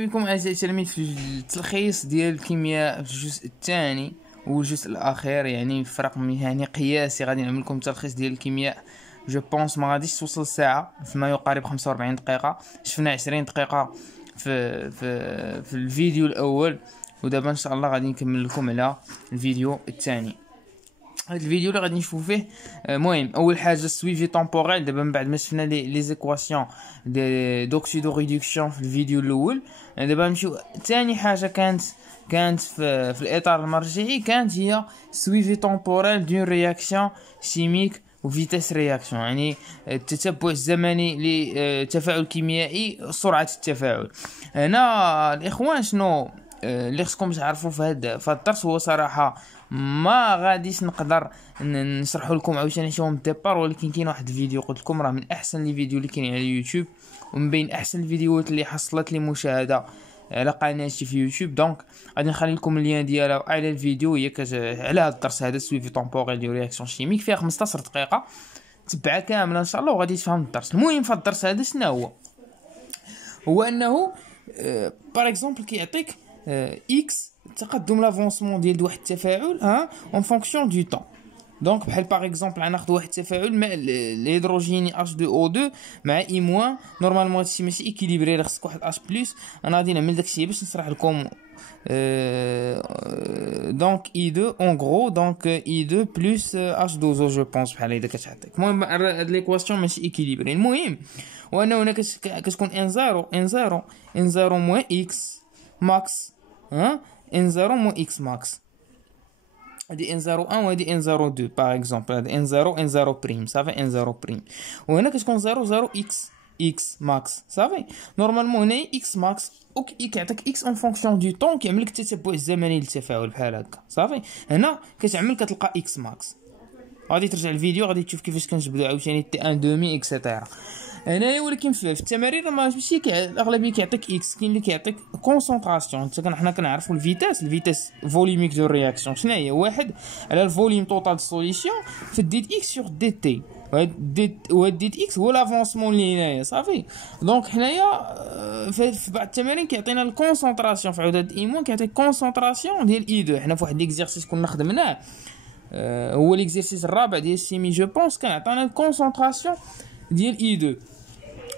مرحبا بكم اعزائي التلاميذ في التلخيص ديال الكيمياء في الجزء الثاني والجزء الاخير، يعني في رقم يعني قياسي. غادي نعمل لكم تلخيص ديال الكيمياء. جو بونس ما غاديش توصل ساعه، فيما يقارب 45 دقيقه. شفنا 20 دقيقه في الفيديو الاول، ودابا ان شاء الله غادي نكمل لكم على الفيديو الثاني. هذا الفيديو اللي غادي نشوفوا فيه مهم. اول حاجه السويفي طومبوريل. دابا من بعد ما شفنا لي زيكواسيون دوكسيدو ريدكسيون في الفيديو الاول، دابا نمشيو ثاني حاجه كانت في الاطار المرجعي، كانت هي سويفي طومبوريل دون رياكسيون شيميك وفيتاس رياكسيون، يعني التتبع الزمني لتفاعل كيميائي، سرعه التفاعل. هنا الاخوان شنو اللي خصكم تعرفوا في هذا الدرس، هو صراحه ما غاديش نقدر نشرح لكم عاوتاني شنو ديبار، ولكن كاين واحد الفيديو قلت لكم راه من احسن لي فيديو اللي كاين على يوتيوب، ومن بين احسن الفيديوهات اللي حصلت لي مشاهده على قناتي في يوتيوب. دونك غادي نخلي لكم اللين ديالها على الفيديو. هي على هذا الدرس هذا سويفي طومبوريل ديال رياكسيون شيميك، فيها 15 دقيقه، تبعها كامله ان شاء الله وغادي تفهم الدرس. المهم في الدرس هذا شنو هو انه بار اكزومبل كيعطيك اكس تقدم لافونسمون ديال واحد التفاعل اون فونكسيون دو طون. دونك بحال باغ اكزومبل غناخذ واحد التفاعل مع الهيدروجيني H2O2 مع اي موان. نورمالمون هادشي ماشي ايكيليبري، راه خصك واحد H بلس. انا غادي نعمل داكشي باش نشرح لكم. دونك E2 اون غرو، دونك E2 بلس H2O جو بونس بحال هكا كتعطيك. المهم هاد ليكواسيون ماشي ايكيليبري. المهم وانه هنا كتكون ان زيرو موان اكس ماكس، ان زيرو موان اكس ماكس. هادي ان زيرو 1 وهادي ان زيرو 2 باغ اكزومبل. هادي ان زيرو بريم صافي، ان زيرو بريم. وهنا كتكون زيرو اكس ماكس صافي. نورمالمون هنا اكس ماكس كيعطيك اكس اون فونكسيون دو طون، كيعمل لك التتبع الزمني للتفاعل بحال هكا صافي. هنا كتلقى اكس ماكس. غادي ترجع الفيديو غادي تشوف كيفاش كنجبدو عاوتاني تي ان دومي اكسيتيرا هنايا. ولكن في التمارين ماشي الاغلبيه كيعطيك اكس، كاين اللي كيعطيك كونسونطراسيون. حنا كنعرفوا الفيتاس فوليميك دو رياكسيون شنو هي؟ واحد على الفوليوم توتال دو سوليسيون في ديت اكس سور دي تي، وهاد ديت اكس هو لافونسمون اللي هنايا صافي. دونك حنايا في بعض التمارين كيعطينا الكونسونطراسيون في عدد ايمون، كيعطيك كونسونطراسيون ديال اي 2. حنا في واحد ليكزيرسيس كنا خدمناه، هو ليكزيرسيس الرابع ديال السيمي جو بونس، كان عطانا الكونسونطراسيون ديال اي 2.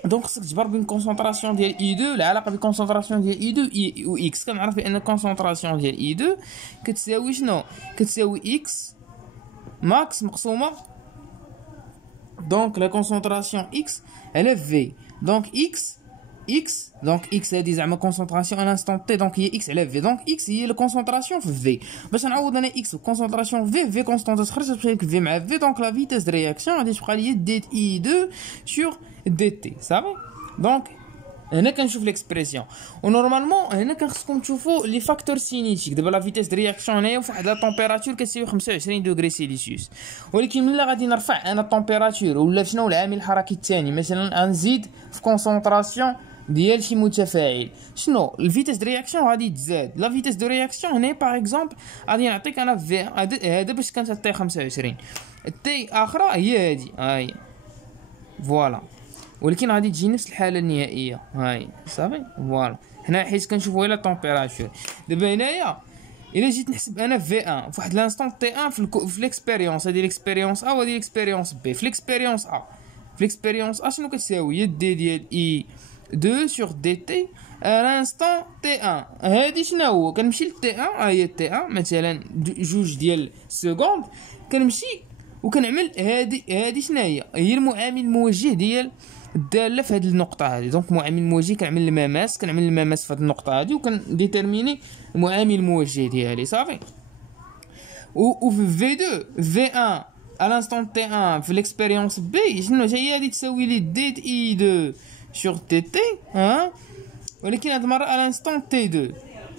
دونك خصك تجبر بين الكونسونطراسيون ديال اي 2 العلاقه بين الكونسونطراسيون ديال اي 2 و اكس. كنعرف بان الكونسونطراسيون ديال اي 2 كتساوي شنو؟ كتساوي اكس ماكس مقسومه دونك لا كونسونطراسيون اكس على في. دونك اكس دونك اكس هادي زعما كونسونطراسيون ان انستون تي، دونك هي اكس على في. دونك اكس هي لا كونسونطراسيون في في. باش نعوض انا اكس كونسونطراسيون في كونستانت تخرج تمشي لك في مع في. دونك لا فيتاس دو رياكسيون غادي تبقى لي دي اي 2 سور دي تي صافي. دونك هنا كنشوف ليكسبريسيون، ونورمالمون هنا كنخصكم تشوفوا لي فاكتور سينيتيك. دابا لا فيتاس دو رياكسيون هنايا فواحد لا طومبيراتور كتساوي 25 دوغري سيليسيوس، ولكن ملي غادي نرفع انا الطومبيراتور ولا شنو العامل الحركي الثاني، مثلا غنزيد في كونسونطراسيون ديال شي متفاعل، شنو الفيتاس دو رياكسيون غادي تزاد. لا فيتاس دو رياكسيون هنا باغ اكزومبل غادي نعطيك انا في هذا باش كانت تي 25، التي اخرى هي هادي هاهي فوالا، ولكن غادي تجي نفس الحاله النهائيه هاي صافي فوالا. هنا حيت كنشوفوا لا طومبيراتور. دابا هنايا الا جيت نحسب انا في 1 فواحد لانستون تي 1 في ليكسبيريونس، هادي ليكسبيريونس ا وهادي ليكسبيريونس بي. في ليكسبيريونس ا شنو كتساوي؟ هي دي ديال اي 2 سور دي تي لانستون تي 1. هادي شنو هو؟ كنمشي لتي 1، ها هي تي 1 مثلا جوج ديال سكوند، كنمشي وكنعمل هادي شنو هي المعامل الموجه ديال الداله في هذه النقطه هذه. دونك معامل موجه كنعمل المماس في هذه النقطه هذه، وكنديتيرميني المعامل الموجه ديالي صافي. و في في 2 في 1 à l'instant T1 في l'expérience B شنو هي؟ هذه تساوي لي ديت اي 2 sur dt ولكن هاد المره à l'instant T2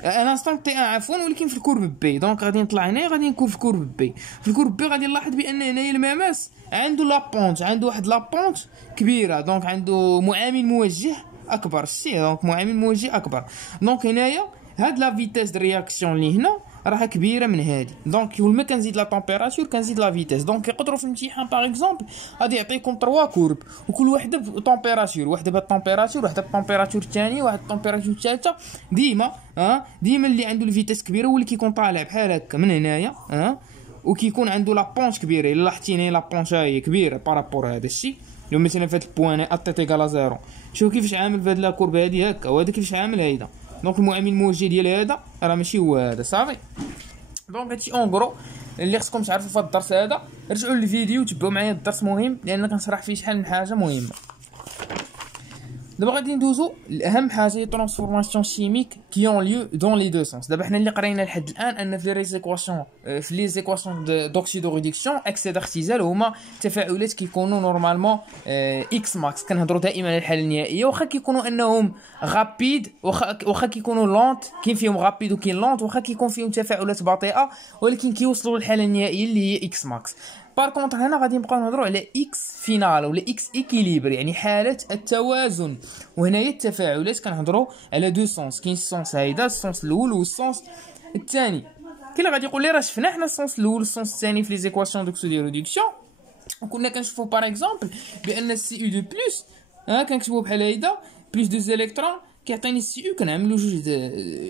à l'instant T1 عفوا، ولكن في الكورب بي. دونك غادي نطلع هنا غادي نكون في الكورب بي. في الكورب بي غادي نلاحظ بان هنايا المماس عنده لابونت، عنده واحد لابونت كبيره، دونك عنده معامل موجه اكبر. دونك معامل موجه اكبر. دونك هنايا هاد لا فيتاس د رياكسيون اللي هنا راها كبيره من هذه. دونك ولما كنزيد لا طومبيراتور كنزيد لا فيتيس. دونك يقدروا في الامتحان باغ اكزومبل غادي يعطيكم 3 كورب وكل وحده بطومبيراتور، وحده بالطومبيراتور، وحده بالطومبيراتور الثانيه، واحد الطومبيراتور الثالثه. ديما اللي عنده الفيتيس كبيره هو اللي كيكون طالع بحال هكا من هنايا وكيكون عنده لابونش كبيره. الا لاحظتيني لابونش هي كبيره بارابور هذا الشيء. لو مثلا في هاد البوان اتيت ايكال زيرو، شوف كيفاش عامل في هاد لا كورب هادي هكا، وهذا كيفاش عامل هيدا. دونك المعامل الموجه ديال هذا راه ماشي هو هذا صافي. دونك هادشي اون غرو اللي خصكم تعرفوا في الدرس هذا. رجعوا للفيديو وتبعوا معايا، الدرس مهم لان كنشرح فيه شحال من حاجه مهمه. دابا غادي ندوزو لاهم حاجه هي ترانسفورماسيون شيميك كي اون ليو دون لي دو سونس. دابا حنا اللي قرينا لحد الان ان في لي زيكواسيون في لي زيكواسيون دوكسيدو ريدكسيون اكسي دارتيزال هما تفاعلات كيكونوا نورمالمون اكس ماكس. كنهضروا دائما على الحاله النهائيه، واخا كيكونوا انهم غابيد، واخا كيكونوا لونت، كاين فيهم غابيد وكاين لونت، واخا كيكون فيهم تفاعلات بطيئه، ولكن كيوصلوا للحاله النهائيه اللي هي اكس ماكس. بار كونطر هنا غادي نبقاو نهضروا على اكس فينال ولا اكس ايكيليبر، يعني حاله التوازن. وهنايا التفاعلات كنهضروا على دو سونس، كاين السونس هيدا السونس الاول والسونس الثاني. كاين اللي غادي يقول لي راه شفنا حنا السونس الاول والسونس الثاني في لي زيكواسيون دوكسيدو ريدكسيون، وكنا كنشوفوا باغ اكزومبل بان السي يو دو بلس كنكتبوا بحال هيدا بلس دو زيليكترون كيعطيني السي يو، كنعملوا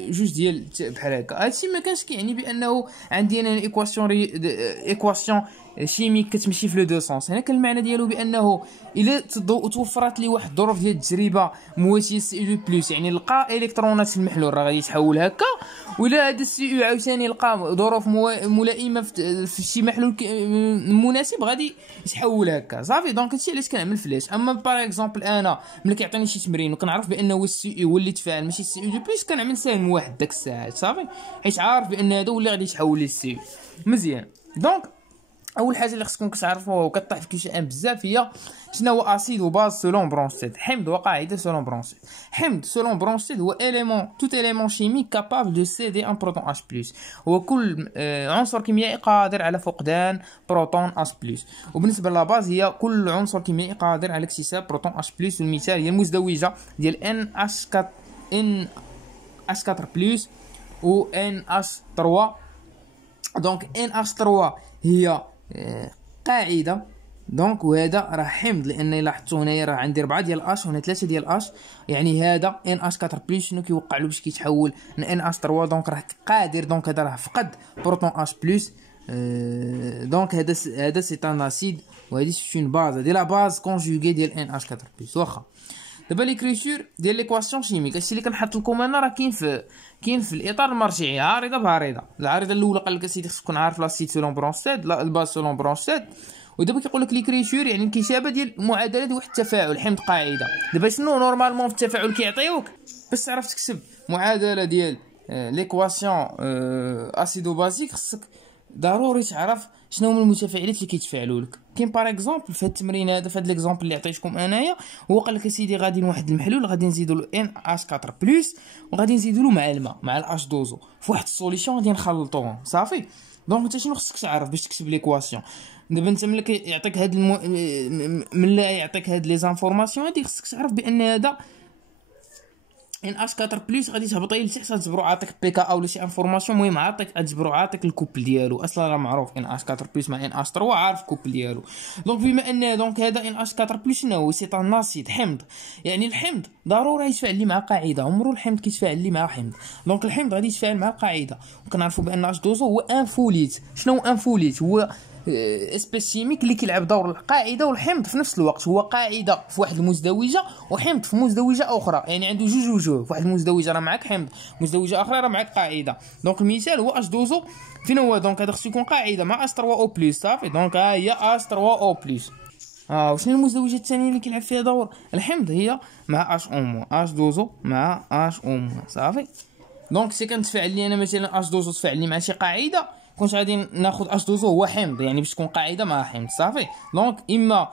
جوج ديال بحال هكا. هادشي ما كانش كيعني بانه عندي انا ايكواسيون شيميك كتمشي في لو دو سونس. هنا كان المعنى ديالو بانه الا توفرت لي واحد الظروف ديال التجربه مواتيه السي يو بلس، يعني لقى الكترونات في المحلول راه غادي يتحول هكا، ولا هذا السي يو عاوتاني لقى ظروف ملائمه في شي محلول مناسب غادي يتحول هكا صافي. دونك هادشي علاش كنعمل فلاش. اما باغ اكزومبل انا ملي كيعطيني شي تمرين وكنعرف بانه السي يو هو اللي تفاعل ماشي السي يو بلس، كنعمل سهم واحد داك الساعات صافي، حيت عارف بان هذا هو اللي غادي يتحول لي السي يو مزيان. دونك اول حاجه اللي خصكم تعرفوها وكطيح في كلشيان بزاف هي شنو هو اسيد وباز سولون برونشيت. حمض وقاعده سولون برونشيت. حمض سولون برونشيت هو اليمون توت اليمون شيميك كابابل دو سيدي ان بروتون اش بلس، هو كل عنصر كيميائي قادر على فقدان بروتون اش بلس. وبالنسبه للباز هي كل عنصر كيميائي قادر على اكتساب بروتون اش بلس. والمثال هي المزدوجه ديال ان اش 4 بلس و ان اش 3. دونك ان اش 3 هي قاعده، دونك وهذا راه حمض، لان لاحظتوا هنايا راه عندي 4 ديال اش وهنا 3 ديال اش، يعني هذا ان اش 4 بلس شنو كيوقع له باش كيتحول ل ان اش 3. دونك راه قادر، دونك هذا راه فقد بروتون اش بلس. دونك هذا سي ان اسيد وهذه سي اون باز، هذه لا باز كونجوغي ديال ان اش 4 بلس. واخا دابا ليكريتور ديال ليكواسيون شيميك، هادشي اللي كنحط لكم انا راه كاين في الاطار المرجعي عارضه بعريضه. العارضه الاولى قال لك اسيدي خصك تكون عارف لاسيد سولون برونشيت، الباز سولون برونشيت. ودابا كيقول لك ليكريتور يعني الكتابه ديال معادله واحد التفاعل حمض قاعده. دابا شنو نورمالمون في التفاعل كيعطيوك باش تعرف تكتب معادله ديال ليكواسيون اسيدو بازيك، خصك ضروري تعرف شنو هما المتفاعلات اللي كيتفاعلوا لك. كاين باغ اكزومبل في هذا التمرين هذا، في هذا ليكزومبل اللي عطيتكم انايا، هو قال لك اسيدي غادي لواحد المحلول غادي نزيدوا له ان اش 4 بلس وغادي نزيدوا له مع الماء مع الاش دوزو في واحد السوليسيون غادي نخلطوهم صافي. دونك انت شنو خصك تعرف باش تكتب ليكواسيون؟ دابا انت ملي يعطيك هاد ملي يعطيك هاد لي زانفورماسيون هادي خصك تعرف بان هذا ان اش 4 بلس غادي تهبطي لتحت تجبرو عاطيك بي كا او ولا شي انفورماسيون مهم عاطيك تجبرو عاطيك الكوبل ديالو. اصلا راه معروف ان اش 4 بلس مع ان اش 3 عارف الكوبل ديالو. دونك بما ان دونك هذا ان اش 4 بلس شنو هو؟ سي ان اسيد حمض، يعني الحمض ضروري يتفاعل لي مع قاعده، عمرو الحمض كيتفاعل لي مع حمض. دونك الحمض غادي يتفاعل مع القاعده، وكنعرفوا بان اش دوزو هو ان فوليت. شنو هو ان فوليت؟ هو اسبيس شيميك اللي كيلعب دور القاعده والحمض في نفس الوقت. هو قاعده في واحد المزدوجه وحمض في مزدوجه اخرى، يعني عنده جوج وجوه، في واحد المزدوجه راه معاك حمض، مزدوجه اخرى راه معاك قاعده. دونك المثال هو اش دوزو فين هو؟ دونك هذا خصو يكون قاعده مع اش 3 او بلس صافي. دونك ها هي اش 3 او بلس. وشنو المزدوجه الثانيه اللي كيلعب فيها دور الحمض؟ هي مع اش او مو، اش دوزو مع اش او مو صافي. دونك سي كنتفاعل لي انا مثلا اش دوزو تفاعل لي مع شي قاعده، كنت غادي ناخذ اش دوزو هو حمض، يعني باش تكون قاعده مع حمض صافي. دونك اما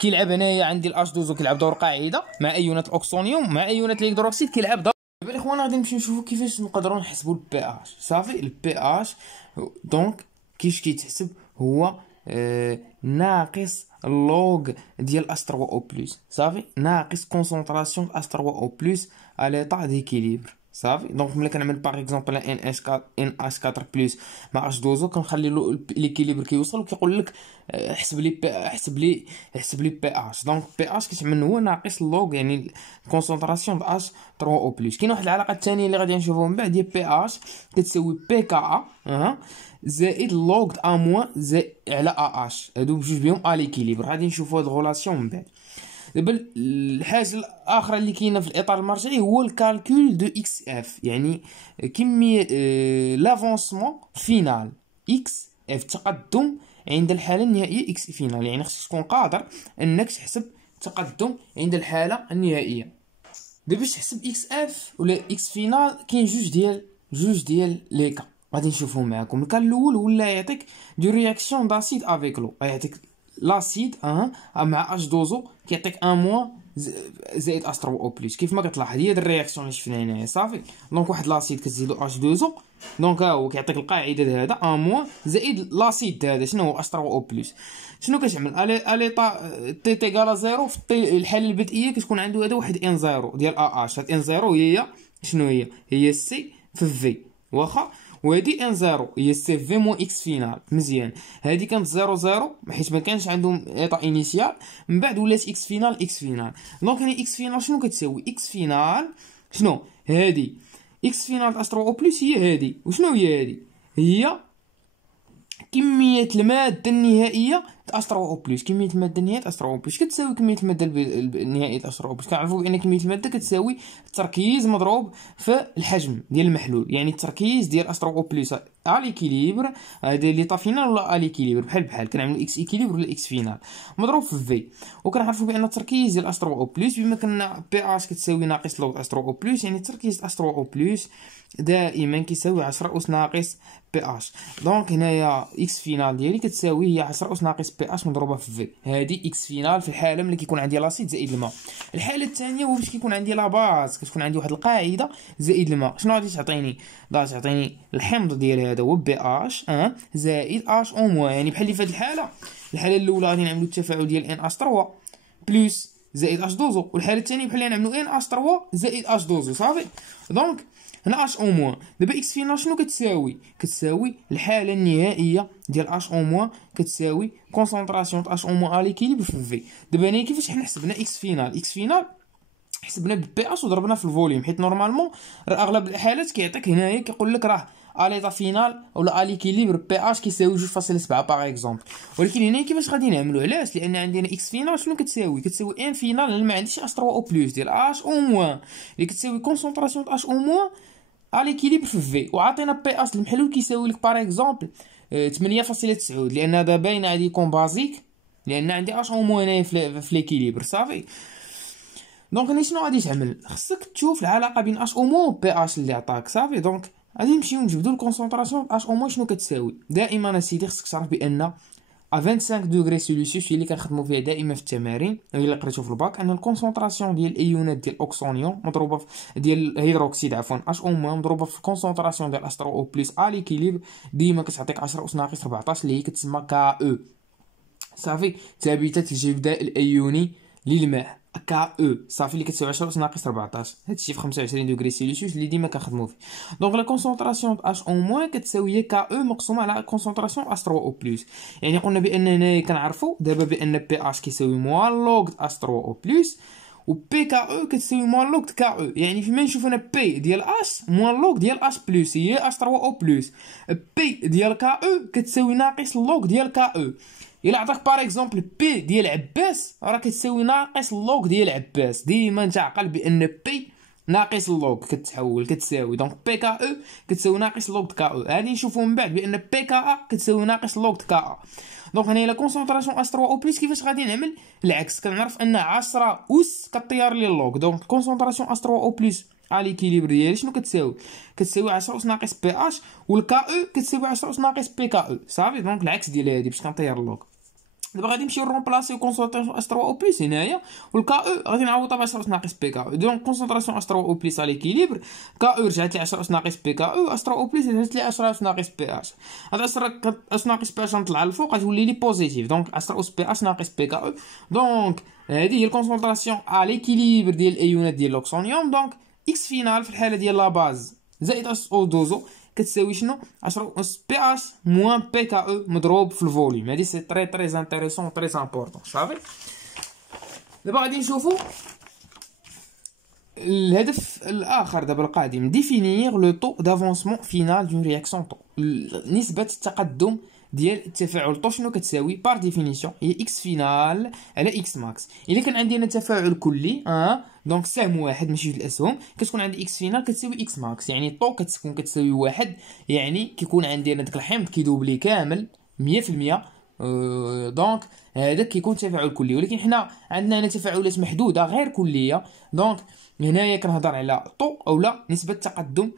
كيلعب هنايا عندي الاش دوزو كيلعب دور قاعده مع ايونات الاكسونيوم مع ايونات الهيدروكسيد كيلعب دور. دابا الاخوان غادي نمشيو نشوفوا كيفاش نقدروا نحسبوا البي اش صافي. البي اش دونك كيفاش كيتحسب؟ هو ناقص اللوغ ديال اش 3 او بلس صافي، ناقص كونسونطراسيون اش 3 او بلس على طا ديكيليبر صافي. دونك ملي كنعمل باغ اكزومبل ان اش 4 بلس مع اش دوزو كنخلي له ليكيليبر كيوصل وكيقول لك حسب لي بي اش. دونك بي اش كتعمل هو ناقص لوغ يعني كونسونطراسيون د اش 3 او بلس. كاين واحد العلاقه الثانيه اللي غادي نشوفوها من بعد ديال بي اش كتساوي بي كا زائد لوغ د ا موان زائد على ا اش. هادو بجوج بهم ا ليكيليبر. غادي نشوفوا هاد الغولاسيون من بعد. دابا الحاجه الاخرى اللي كاينه في الاطار المرجعي هو الكالكول دو اكس اف، يعني كميه لافونسمون فينال اكس اف، تقدم عند الحاله النهائيه اكس فينال. يعني خصك تكون قادر انك تحسب التقدم عند الحاله النهائيه. دابا باش تحسب اكس اف ولا اكس فينال كاين جوج ديال لي كا غادي نشوفهم معكم. الكا الاول ولا يعطيك دو رياكسيون داسيد افيك لو، يعطيك لاسيد مع اش دوزو كيعطيك ان موان زائد اش 3 او بلس. كيف ما كتلاحظ هي الرياكسيون اللي شفنا هنايا صافي. دونك واحد لاسيد كتزيدو اش دوزو، دونك ها هو كيعطيك القاعده هذا ان موان زائد لاسيد هذا شنو هو اش 3 او بلس. شنو كتعمل الي تي تيغال زيرو في الحاله البدئيه كتكون عنده هذا واحد ان زيرو ديال ا اش. هاد ان زيرو هي شنو هي سي في في واخا، وهادي ان زيرو هي سي في مو اكس فينال. مزيان هادي كانت زيرو زيرو حيت ما كانش عندهم ايطا انيسيال، من بعد ولات اكس فينال. دونك هنا اكس فينال شنو كتساوي؟ اكس فينال شنو هادي؟ اكس فينال اش 3 او بلس هي هادي. وشنو هي هادي؟ هي كميه الماده النهائيه اش 3 او بلس. كميه الماده النهائيه اش 3 او بلس كتساوي كميه الماده النهائيه اش 3 او بلس. كنعرفوا بان كميه الماده كتساوي التركيز مضروب في الحجم ديال المحلول، يعني التركيز ديال اش 3 او بلس ا ليكيليبر هذا لي طا فينال ولا ا ليكيليبر بحال كنعملوا اكس ايكيليبر ولا اكس فينال مضروب في في. وكنعرفوا بان التركيز ديال اش 3 او بلس بما كنا بي اش كتساوي ناقص لوغ اش 3 او بلس، يعني التركيز اش 3 او بلس دائما كيساوي 10 اس ناقص بي اش. دونك هنايا اكس فينال ديالي كتساوي هي 10 اس ناقص بي اش مضروبه في في. هذه اكس فينال في الحاله ملي كيكون عندي لاسيد زائد الماء. الحاله الثانيه هو باش كيكون عندي لا باز، كتكون عندي واحد القاعده زائد الماء. شنو غادي تعطيني؟ غادي تعطيني الحمض ديال هذا هو بي اش زائد اش او موان. يعني بحال اللي في هذه الحاله الاولى غادي نعملوا التفاعل ديال ان اش 3 بلس زائد اش دوزو، والحاله الثانيه بحال اللي نعملوا ان اش 3 زائد اش دوزو صافي. دونك هنا اش او موان. دابا اكس فينال شنو كتساوي الحاله النهائيه ديال اش او موان كتساوي كونسونطراسيون اش او موان ا ليكيليبر في في. دابا هنا كيفاش حنا حسبنا اكس فينال حسبنا بالبي اش وضربنا في الفوليوم، حيت نورمالمون اغلب الحالات كيعطيك هنايا كيقول لك راه اليطا فينال ولا ا ليكيليبر بي اش كيساوي 2.7 باغ اكزومبل. ولكن هنا كيفاش غادي نعملوا؟ علاش؟ لان عندنا اكس فينال شنو كتساوي ان فينال. انا ما عنديش اش 3 او بلس ديال اش او موان اللي كتساوي كونسونطراسيون اش او موان ا ليكيليبر في في. وعطينا بي اش المحلول كيساوي لك باغ اكزومبل 8.9، لان هذا باين غادي يكون بازيك لان عندي اش او موان هنايا في ليكيليبر صافي. دونك هنا شنو غادي تعمل؟ خصك تشوف العلاقه بين اش او موان و بي اش اللي عطاك صافي. دونك غادي نمشيو نجبدوا الكونسونطراسيون اش او موان شنو كتساوي. دائما اسيدي خصك تعرف بان 25 دوغري سيلسيوس هي اللي كنخدموا فيها دائما في التمارين اللي قريتو في الباك، ان الكونسونطراسيون ديال الايونات ديال الاكسونيوم مضروبه ديال الهيدروكسيد عفوا اش او موان مضروبه في الكونسونطراسيون ديال اش 3 او بلس ا ليكيليبر ديما كتعطيك 10 اس ناقص 14 اللي هي كتسمى كا او صافي، ثابته الجبداء الايوني للماء كا او صافي اللي كتساوي 10 اس ناقص 14. هادشي في 25 دوغري سيلسيوس اللي ديما كنخدموا فيه. دونك لا كونسونطراسيون اش او موان كتساوي كا او مقسومه على كونسونطراسيون اش 3 او بلس. يعني قلنا بان هنايا كنعرفوا دابا بان بي اش كيساوي موان لوغ اش 3 او بلس و بي كا او كتساوي موان لوغ كا او. يعني فيما نشوف انا بي ديال اش موان لوغ ديال اش بلس هي اش 3 او بلس، بي ديال كا او كتساوي ناقص لوغ ديال كا او. الا عطاك باغ اكزومبل بي ديال عباس راه كتساوي ناقص اللوغ ديال عباس. ديما تعقل بان بي ناقص اللوغ كتحول كتساوي دونك بي كا او كتساوي ناقص اللوغ كا او. غادي نشوفوا من بعد بان بي كا ا كتساوي ناقص اللوغ كا ا. دونك هنا لا كونسونطراسيون اش 3 او بلس كيفاش غادي نعمل العكس. كنعرف ان 10 اس كطير لي اللوغ. دونك كونسونطراسيون اش 3 او بلس ا ليكيليبر ديالي شنو كتساوي 10 اس ناقص بي اش، والكا او كتساوي 10 اس ناقص بي كا او صافي. دونك العكس ديال هادي باش كنطير اللوغ. دابا غادي نمشيو نرومبلاسيو كونسونطراسيون اش 3 او بلس هنايا، والكا او غادي نعوضها ب 10 اس ناقص بي كا او. دونك كونسونطراسيون اش 3 او بلس على ليكيليبر كا او رجعت لي 10 اس ناقص بي كا او، اش 3 او بلس رجعت لي 10 اس ناقص بي اش. هاد 10 اس ناقص بي اش نطلع الفوق غتولي لي بوزيتيف، دونك 10 اس بي اش ناقص بي كا او. دونك هذه هي الكونسونطراسيون على ليكيليبر ديال الايونات ديال الاكسونيوم. دونك اكس فينال في الحاله ديال لا باز زائد اش او دوزو كتساوي شنو 10 اس بي اش موان بي كا او مضروب في الفوليوم. هادي سي تري تري انتريسون تري امبورطون صافي. دابا غادي نشوفو الهدف الاخر دابا القادم ديفينير لو طو دافونسمون فينال دون رياكسيون طو. نسبه التقدم ديال التفاعل طو شنو كتساوي بار ديفينيسيون هي اكس فينال على اكس ماكس. الا كان عندي انا تفاعل كلي دونك سهم واحد ماشي جوج الاسهم كتكون عندي اكس فينال كتساوي اكس ماكس، يعني طو كتكون كتساوي واحد، يعني كيكون عندي انا داك الحمض كيدوبلي كامل 100%. دونك هذاك كيكون تفاعل كلي، ولكن حنا عندنا هنا تفاعلات محدوده غير كليه. دونك هنايا كنهضر على طو او لا نسبه تقدم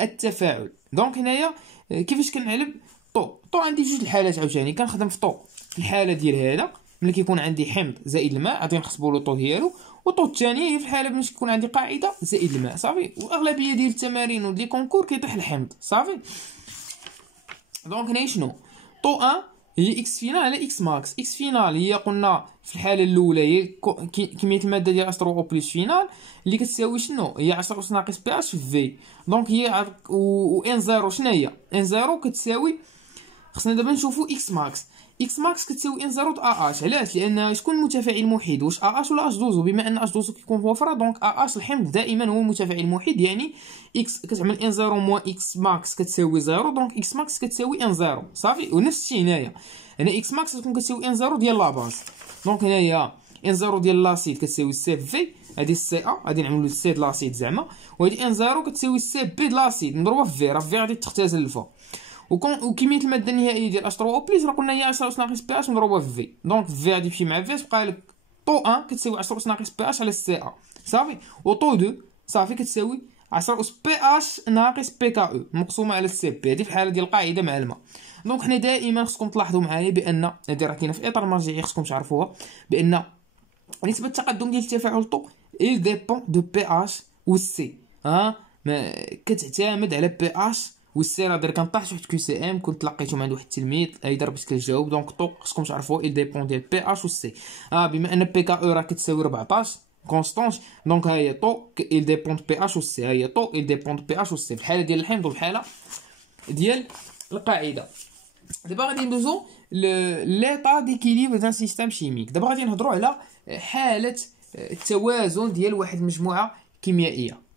التفاعل. دونك هنايا كيفاش كنعلم طو عندي جوج الحالات عاوتاني كنخدم في طو في الحاله ديال هذا ملي كيكون عندي حمض زائد الماء غادي نحسبوا له طو ديالو، والطو الثانيه هي في الحاله باش كيكون عندي قاعده زائد الماء صافي. واغلبيه ديال التمارين ودي كونكور كيطيح الحمض صافي. دونك هنا شنو طو 1 هي اكس فينال على اكس ماكس. اكس فينال هي قلنا في الحاله الاولى هي كميه الماده ديال اشترو او بلس فينال اللي كتساوي شنو هي 10 اس ناقص بي اش في. دونك هي و ان زيرو شنو هي ان زيرو كتساوي، خصنا دابا نشوفو اكس ماكس. اكس ماكس كتساوي ان زيرو ا اش. علاش؟ لان شكون المتفاعل المحيد، واش ا اش ولا اش دوزو؟ بما ان اش دوزو كيكون وفره دونك ا اش الحمض دائما هو المتفاعل المحيد، يعني اكس كتعمل ان زيرو موان اكس ماكس كتساوي زيرو، دونك اكس ماكس كتساوي ان زيرو صافي. ونفس الشيء هنايا هنا اكس ماكس كتكون كتساوي ان زيرو ديال لا باز. دونك هنايا ان زيرو ديال لاسيد كتساوي سي في، هادي سي ا غادي نعملو سي د لاسيد زعما، وهادي ان زيرو كتساوي سي بي د لاسيد مضروبه في في، راه في غادي تختزل الفوق. وكميه الماده النهائيه ديال اش 3 او بلس راه قلنا هي 10 اس ناقص بي اش مضروبه في في. دونك في غادي تمشي مع في تبقى لك طو 1 كتساوي 10 اس ناقص بي اش على سي ا صافي، و طو 2 صافي كتساوي 10 اس بي اش ناقص بي كا او مقسومه على سي بي. هذه في الحاله ديال القاعده مع الماء. دونك حنا دائما خصكم تلاحظوا معايا بان هذه راه كاينه في اطار مرجعي خصكم تعرفوها، بان نسبه التقدم ديال التفاعل طو il dépend de pH و سي. كتعتمد على بي اش والسي. راه درك كنطيح واحد كيو سي ام كنت لقيتو مع واحد التلميذ ايضا باش كتجاوب. دونك طو خصكم تعرفوا il dépend ديال بي اش والسي. بما ان بي كا او راه كتساوي 14 كونستانت، دونك ها هي طو il dépend بي اش والسي. ها هي طو il dépend بي اش والسي في الحاله ديال الحمض والحاله ديال القاعده. دابا غادي ندوزو ليطا ديكيليبر دان سيستيم شيميك. دابا غادي نهضروا على حاله التوازن ديال واحد المجموعه كيميائيه.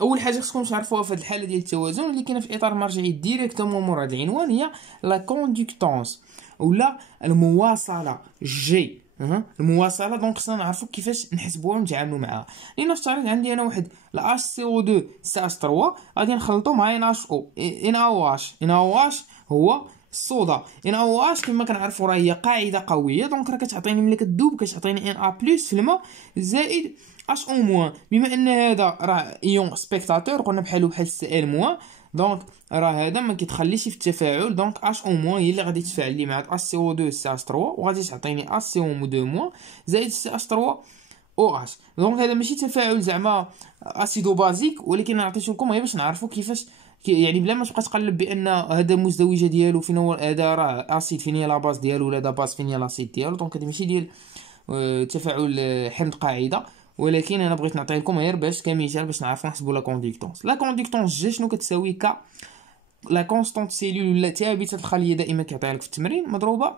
اول حاجه خصكم تعرفوها في هذه الحاله ديال التوازن اللي كاينه في اطار مرجعي ديريكتومون مور هذا العنوان هي لا كوندكتونس ولا المواصله جي. المواصله دونك خصنا نعرفوا كيفاش نحسبوها ونتعاملوا معها. لان نفترض عندي انا واحد لا سي او 2 سي اش 3 غادي نخلطو مع ان اش او ان او اش. ان او اش هو الصودا. ان او اش كما كنعرفوا راه هي قاعده قويه، دونك راه كتعطيني ملي كتذوب كتعطيني ان ا بلس في الماء زائد اش او موان. بما ان هذا راه ايون سبيكتاتور قلنا بحال السي ال موان، دونك راه هذا ما كيتخليش في التفاعل. دونك اش او موان هي اللي غادي تفعل لي مع اش سي او 2 سي اش 3 وغادي تعطيني اش سي او 2 موان زائد سي اش 3 او اش. دونك هذا ماشي تفاعل زعما اسيدو بازيك، ولكن عطيت لكم غير باش نعرفوا كيفاش يعني بلا ما تبقى تقلب بان هذا المزدوجه ديالو فين هو هذا راه اسيد فين هي لا باز ديالو ولا دا باز فين هي لاسيد ديالو. دونك هذا ماشي ديال تفاعل حمض قاعده، ولكن انا بغيت نعطي لكم غير باش كمثال باش نعرفوا نحسبوا لا كوندكتونس. لا كوندكتونس جي شنو كتساوي ك لا كونستانت سيلول ولا ثابته الخليه دائما كيعطيها لك في التمرين مضروبه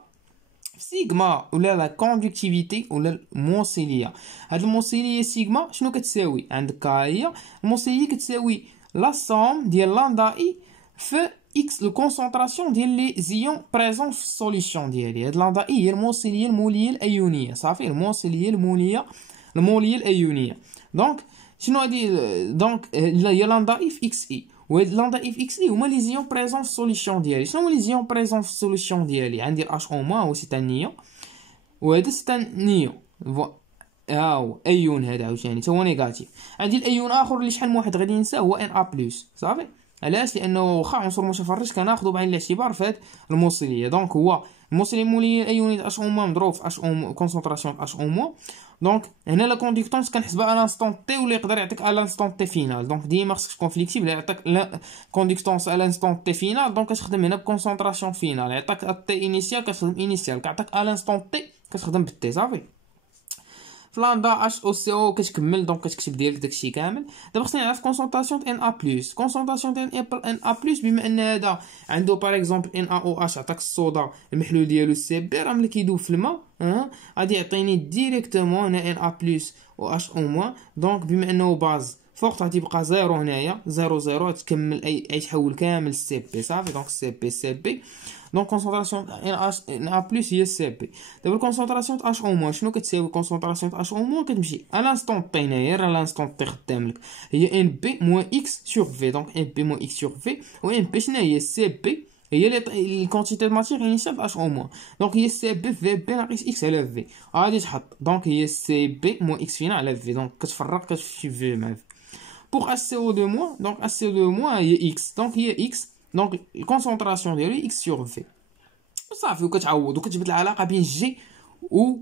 في سيغما ولا لا كوندكتيفيتي ولا الموصليه. هاد الموصليه سيغما شنو كتساوي عندك هي الموصليه كتساوي لا سوم ديال لامدا اي في اكس لو كونسونطراسيون ديال لي زيون بريزون في السوليسيون ديالي. هاد لامدا اي هي الموصليه الموليه الايونيه صافي، الموصليه الموليه الايونيه. دونك شنو هادي؟ دونك هي لامدا اي في اكس اي، وهاد لامدا اي في اكس اي هما لي زيون بريزون في السوليسيون ديالي. شنو هما لي زيون بريزون في السوليسيون ديالي؟ عندي الاش او موان هو سي ان نيون، وهذا سي ان نيون ها هو ايون هذا عاوتاني تا هو نيجاتيف. عندي الايون اخر اللي شحال من واحد غادي ننساه هو ان ا بلس صافي. علاش؟ لانه واخا عنصر متفرج كناخذو بعين الاعتبار في هاد الموصليه. دونك هو الموصليه الموليه الايونيه اش او موان مضروب في اش او كونسونطراسيون اش او موان. دونك هنا لا كوندكتونس كنحسبها على لانستون تي ولا يقدر يعطيك على لانستون تي فينال. دونك ديما خصك تكون فليكسيبل. يعطيك لا كوندكتونس على لانستون تي فينال دونك كتخدم هنا بكونسونطراسيون فينال. يعطيك التي انيسيال كتخدم انيسيال، كيعطيك على لانستون تي كتخدم بالتي صافي. في لندا اش او سي او كتكمل دونك كتكتب ديالك داكشي كامل. دابا خصني نعرف كونسونطراسيون ان ا بلس. كونسونطراسيون ديال ان ا بلس بما ان هذا عنده باغ اكزومبل ان ا او اش عطاك الصودا المحلول ديالو سي بي راه ملي كيدوب في الماء غادي يعطيني ديريكتومون هنا ان ا بلس و اش او موان. دونك بما انه باز فوق غادي يبقى زيرو هنايا زيرو زيرو تكمل اي تحول كامل سي بي صافي. دونك سي بي دونك كونسونطراسيون ان ا بلس هي سي بي. دابا الكونسونطراسيون اش او موان شنو كتساوي؟ كونسونطراسيون اش او موان كتمشي ا لانستون تي هنايا راه لانستون تي خدام لك هي ان بي موان اكس سور في. دونك ان بي موان اكس سور في و ان بي شنو هي؟ سي بي هي الكونتيتي د ماتيغ انيسيال اش او موان. دونك هي سي بي في بي ناقص اكس على في غادي تحط دونك هي سي بي موان اكس فينا على في. دونك كتفرق كتمشي في مع في. Pour HCO2 moins, donc HCO2 moins هي X. Donc هي X. Donc الكونسونطراسيون ديالو X sur V. صافي وكتعوض وكتجبد العلاقة بين جي و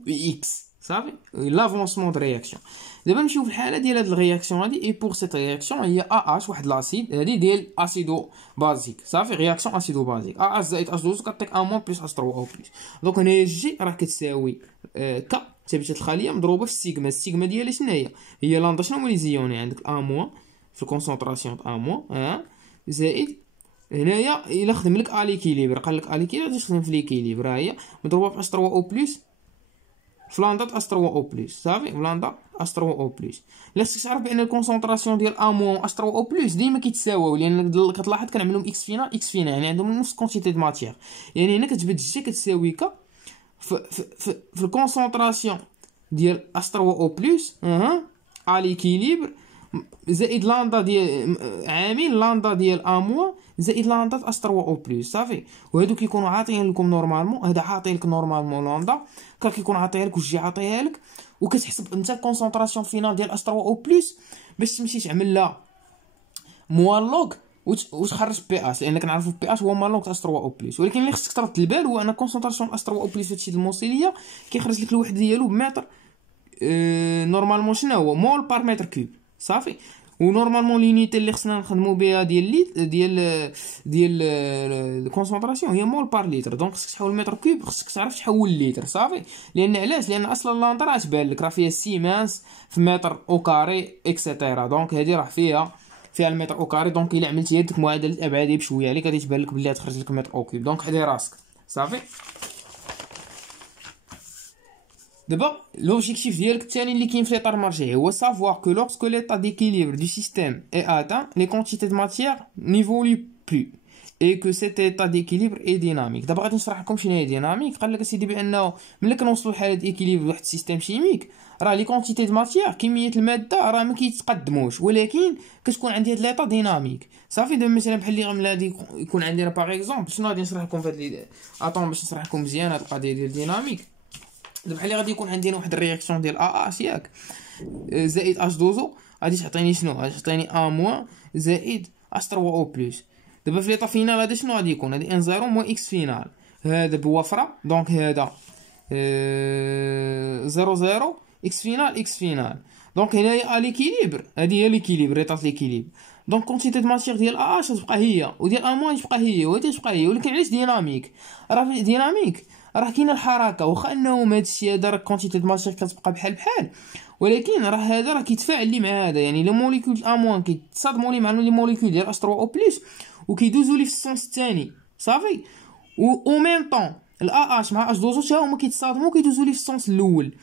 X. صافي لافونسمون د رياكسيون. دابا نمشيو في الحالة ديال هاد الرياكسيون هادي. اي بور سيت رياكسيون هي AH واحد لاسيد هادي ديال اسيدو بازيك. صافي رياكسيون اسيدو بازيك AH زائد H2O كتعطيك A موان بلس H3O بلس. دونك هنايا جي راه كتساوي ك ثابته الخليه مضروبه في السيغما. السيغما ديالها شنو هي؟ هي لندا شنو هما لي زيوني عندك ا موان في الكونسونطراسيون ا موان زائد هنايا الا خدم لك ليكيليبر قال لك ليكيليبر غادي تخدم في ليكيليبر هي مضروبه في اش 3 او بلس في لندا اش 3 او بلس. صافي في لندا اش 3 او بلس. الا خصك تعرف بان الكونسونطراسيون ديال ا موان اش 3 او بلس ديما كيتساواو لان كتلاحظ كنعملهم اكس فينا اكس فينا يعني عندهم نفس كونتيتي د ماتيغ. يعني هنا كتجبد جي كتساوي ك في الكونسونطراسيون ديال اش 3 او بلس ا ليكيليبر زائد لندا ديال عامل لندا ديال ا موان زائد لندا اش 3 او بلس. صافي وهادو كيكونوا عاطيين لكم نورمالمون. هذا عاطي لك نورمالمون لندا كيكون عاطيها لك وجي عاطيها لك وكتحسب انت الكونسونطراسيون فينال ديال اش 3 او بلس باش تمشي تعمل لها موالوغ وتخرج بي اش لان كنعرفوا بي اش هو مالوغ اش 3 او بلس. ولكن اللي خصك ترد البال هو ان كونسونطراسيون اش 3 او بلس هادشي د الموصليه كيخرج لك الوحده ديالو بمتر نورمالمون شنو هو مول بار متر كوب. صافي ونورمالمون لينيتي اللي خصنا نخدموا بها ديال الكونسونطراسيون هي مول بار لتر. دونك خصك تحول متر كوب خصك تعرف تحول لتر. صافي لان علاش؟ لان اصلا لاندا راه تبان لك راه فيها سيمانس في متر او كاري اكسيتيرا. دونك هذه راه فيها المتر او كاري. دونك الا عملتي هذيك معادله الابعاد بشويه عليك غادي تبان لك بلي غتخرج لك متر او كوب. دونك حدي راسك. صافي دابا لوبجيكتيف ديالك الثاني اللي كاين في ليطار المرجعي هو سافوار كو لورسك ليطا ديكيليبر دو سيستيم اي اتان لي كونتيتي دو ماتيغ نيفولي بلو اي كو سيت ايطا ديكيليبر اي ديناميك. دابا غادي نشرح لكم شنو هي ديناميك. قال لك اسيدي بانه ملي كنوصلوا لحاله ديكيليبر واحد السيستيم شيميك راه لي كونتيتي دو ماتيغ كميه الماده راه ما كيتقدموش ولكن كتكون عندي هاد ليطا ديناميك. صافي دابا مثلا بحال اللي غادي يكون عندنا باغ اكزومبل شنو غادي نشرح لكم في هاد اطون باش نشرح لكم مزيان هاد القضيه ديال ديناميك. دابا بحال اللي غادي يكون عندنا واحد الرياكسيون ديال ا اش ياك زائد اش دوزو غادي تعطيني شنو؟ غادي تعطيني ا موان زائد اش 3 او بلس. دابا في ليطا فينال هذا شنو غادي يكون؟ هادي ان زيرو موان اكس فينال هذا بوفره. دونك هذا زيرو زيرو اكس فينال اكس فينال. دونك هنايا ليكيليبر هادي هي ليكيليبر ريطات ليكيليبر. دونك كونتيتي دو ماتيغ ديال ا اش تبقى هي وديال ا موان تبقى هي وهادي تبقى هي. ولكن علاش ديناميك؟ راه ديناميك راه كاينه الحركه واخا انه هادشي هذا راه كونتيتي دو ماتيغ كتبقى بحال ولكن راه هذا راه كيتفاعل لي مع هذا. يعني لي موليكول ا موان كيتصادموا لي مع لي موليكول ديال اش 3 او بلس وكيدوزوا لي في السونس الثاني. صافي او ميم طون الا اش مع اش دوزو حتى هما كيتصادموا كيدوزوا لي في السونس الاول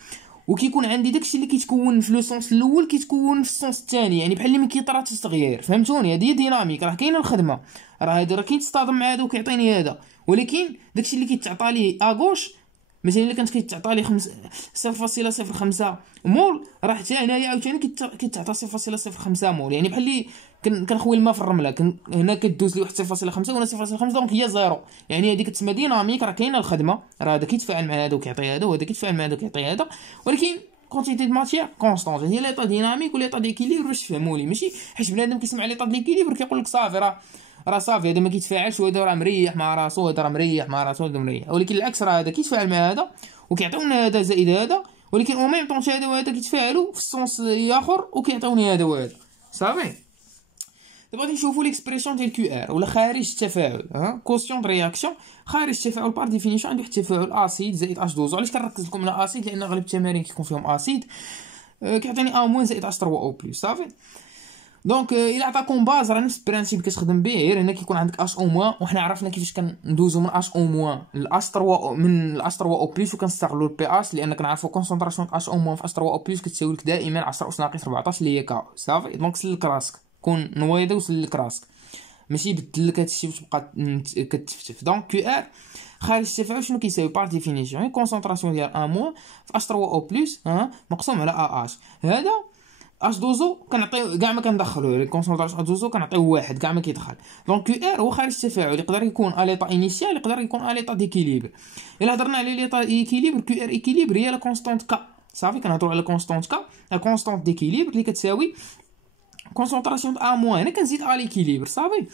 وكيكون عندي داكشي اللي كيتكون في لو سونس الاول كيتكون في السونس الثاني. يعني بحال اللي ما كيطرا التغيير. فهمتوني؟ هذه هي ديناميك. راه كاينه الخدمه راه هذا راه كيتصادم مع هذا وكيعطيني هذا ولكن داكشي اللي كيتعطى ليه اغوش مثلا الا كانت كيتعطى لي 0.05 مول راه حتى هنايا عاوتاني كيتعطى 0.05 مول. يعني بحال اللي كنخوي الماء في الرمله هنا كدوز لي واحد 0.5 وهنا 0.5 دونك هي زيرو. يعني هذيك تسمى ديناميك. راه كاينه الخدمه راه هذا كيتفاعل مع هذا وكيعطي هذا وهذا كيتفاعل مع هذا وكيعطي هذا ولكن كونتيتي دو ماتيغ كونستونت. هي ليطا ديناميك وليطا ديكيليبر باش تفهموا لي ماشي حيت بنادم كيسمع ليطا ديكيليبر كيقول لك صافي راه صافي هذا ما كيتفاعلش وهذا راه مريح مع راسو وهذا راه مريح مع راسو وهذا مريح. ولكن العكس راه هذا كيتفاعل مع هذا وكيعطيونا هذا زائد هذا ولكن او ميم طون هذا وهذا كيتفاعلوا في السونس اخر وكيعطيوني هذا وهذا. صافي دابا غادي نشوفوا ليكسبريسيون ديال كيو ار ولا خارج التفاعل، كوسيون د رياكسيون. خارج التفاعل بار ديفينيسيون عنده واحد التفاعل اسيد زائد اش 2 او. علاش كنركز لكم على اسيد؟ لان غالب التمارين كيكون فيهم اسيد كيعطيني ا موان زائد اش 3 او بلس. صافي. دونك الا عطاكم باز راه نفس البرانسيب كتخدم به، غير هنا كيكون عندك اش او موان، وحنا عرفنا كيفاش كندوزو من اش او موان لاش 3 من الاش 3 او بلس، وكنستغلوا البي اش لان كنعرفوا كونسونطراسيون اش او موان في اش 3 او بلس كتساوي لك دائما 10 اس ناقص 14 اللي هي كا. صافي. دونك سلك راسك، كون نويضه وسلك راسك، ماشي بدل لك هادشي باش تبقى كتفتف. دونك كيو ار خارج التفاعل شنو كيساوي بار ديفينيسيون؟ كونسونطراسيون ديال ا موان في اش 3 او بلس مقسوم على ا اش. هذا اش دوزو كنعطيو كاع ما كندخلوه، لي كونسونطراسيون اش دوزو كنعطيو واحد كاع ما كيدخل. دونك كيو ار هو خارج التفاعل، يقدر يكون ا ليطا انيسيال، يقدر يكون ا ليطا ديكيليبر. الا هضرنا على ليطا ايكيليبر، كيو ار ايكيليبر هي لا كونستانت كا. صافي. كنهضروا على كونستانت كا، لا كونستانت ديكيليبر اللي كتساوي كونسونطراسيون ا موان. هنا كنزيد ا ليكيليبر. صافي.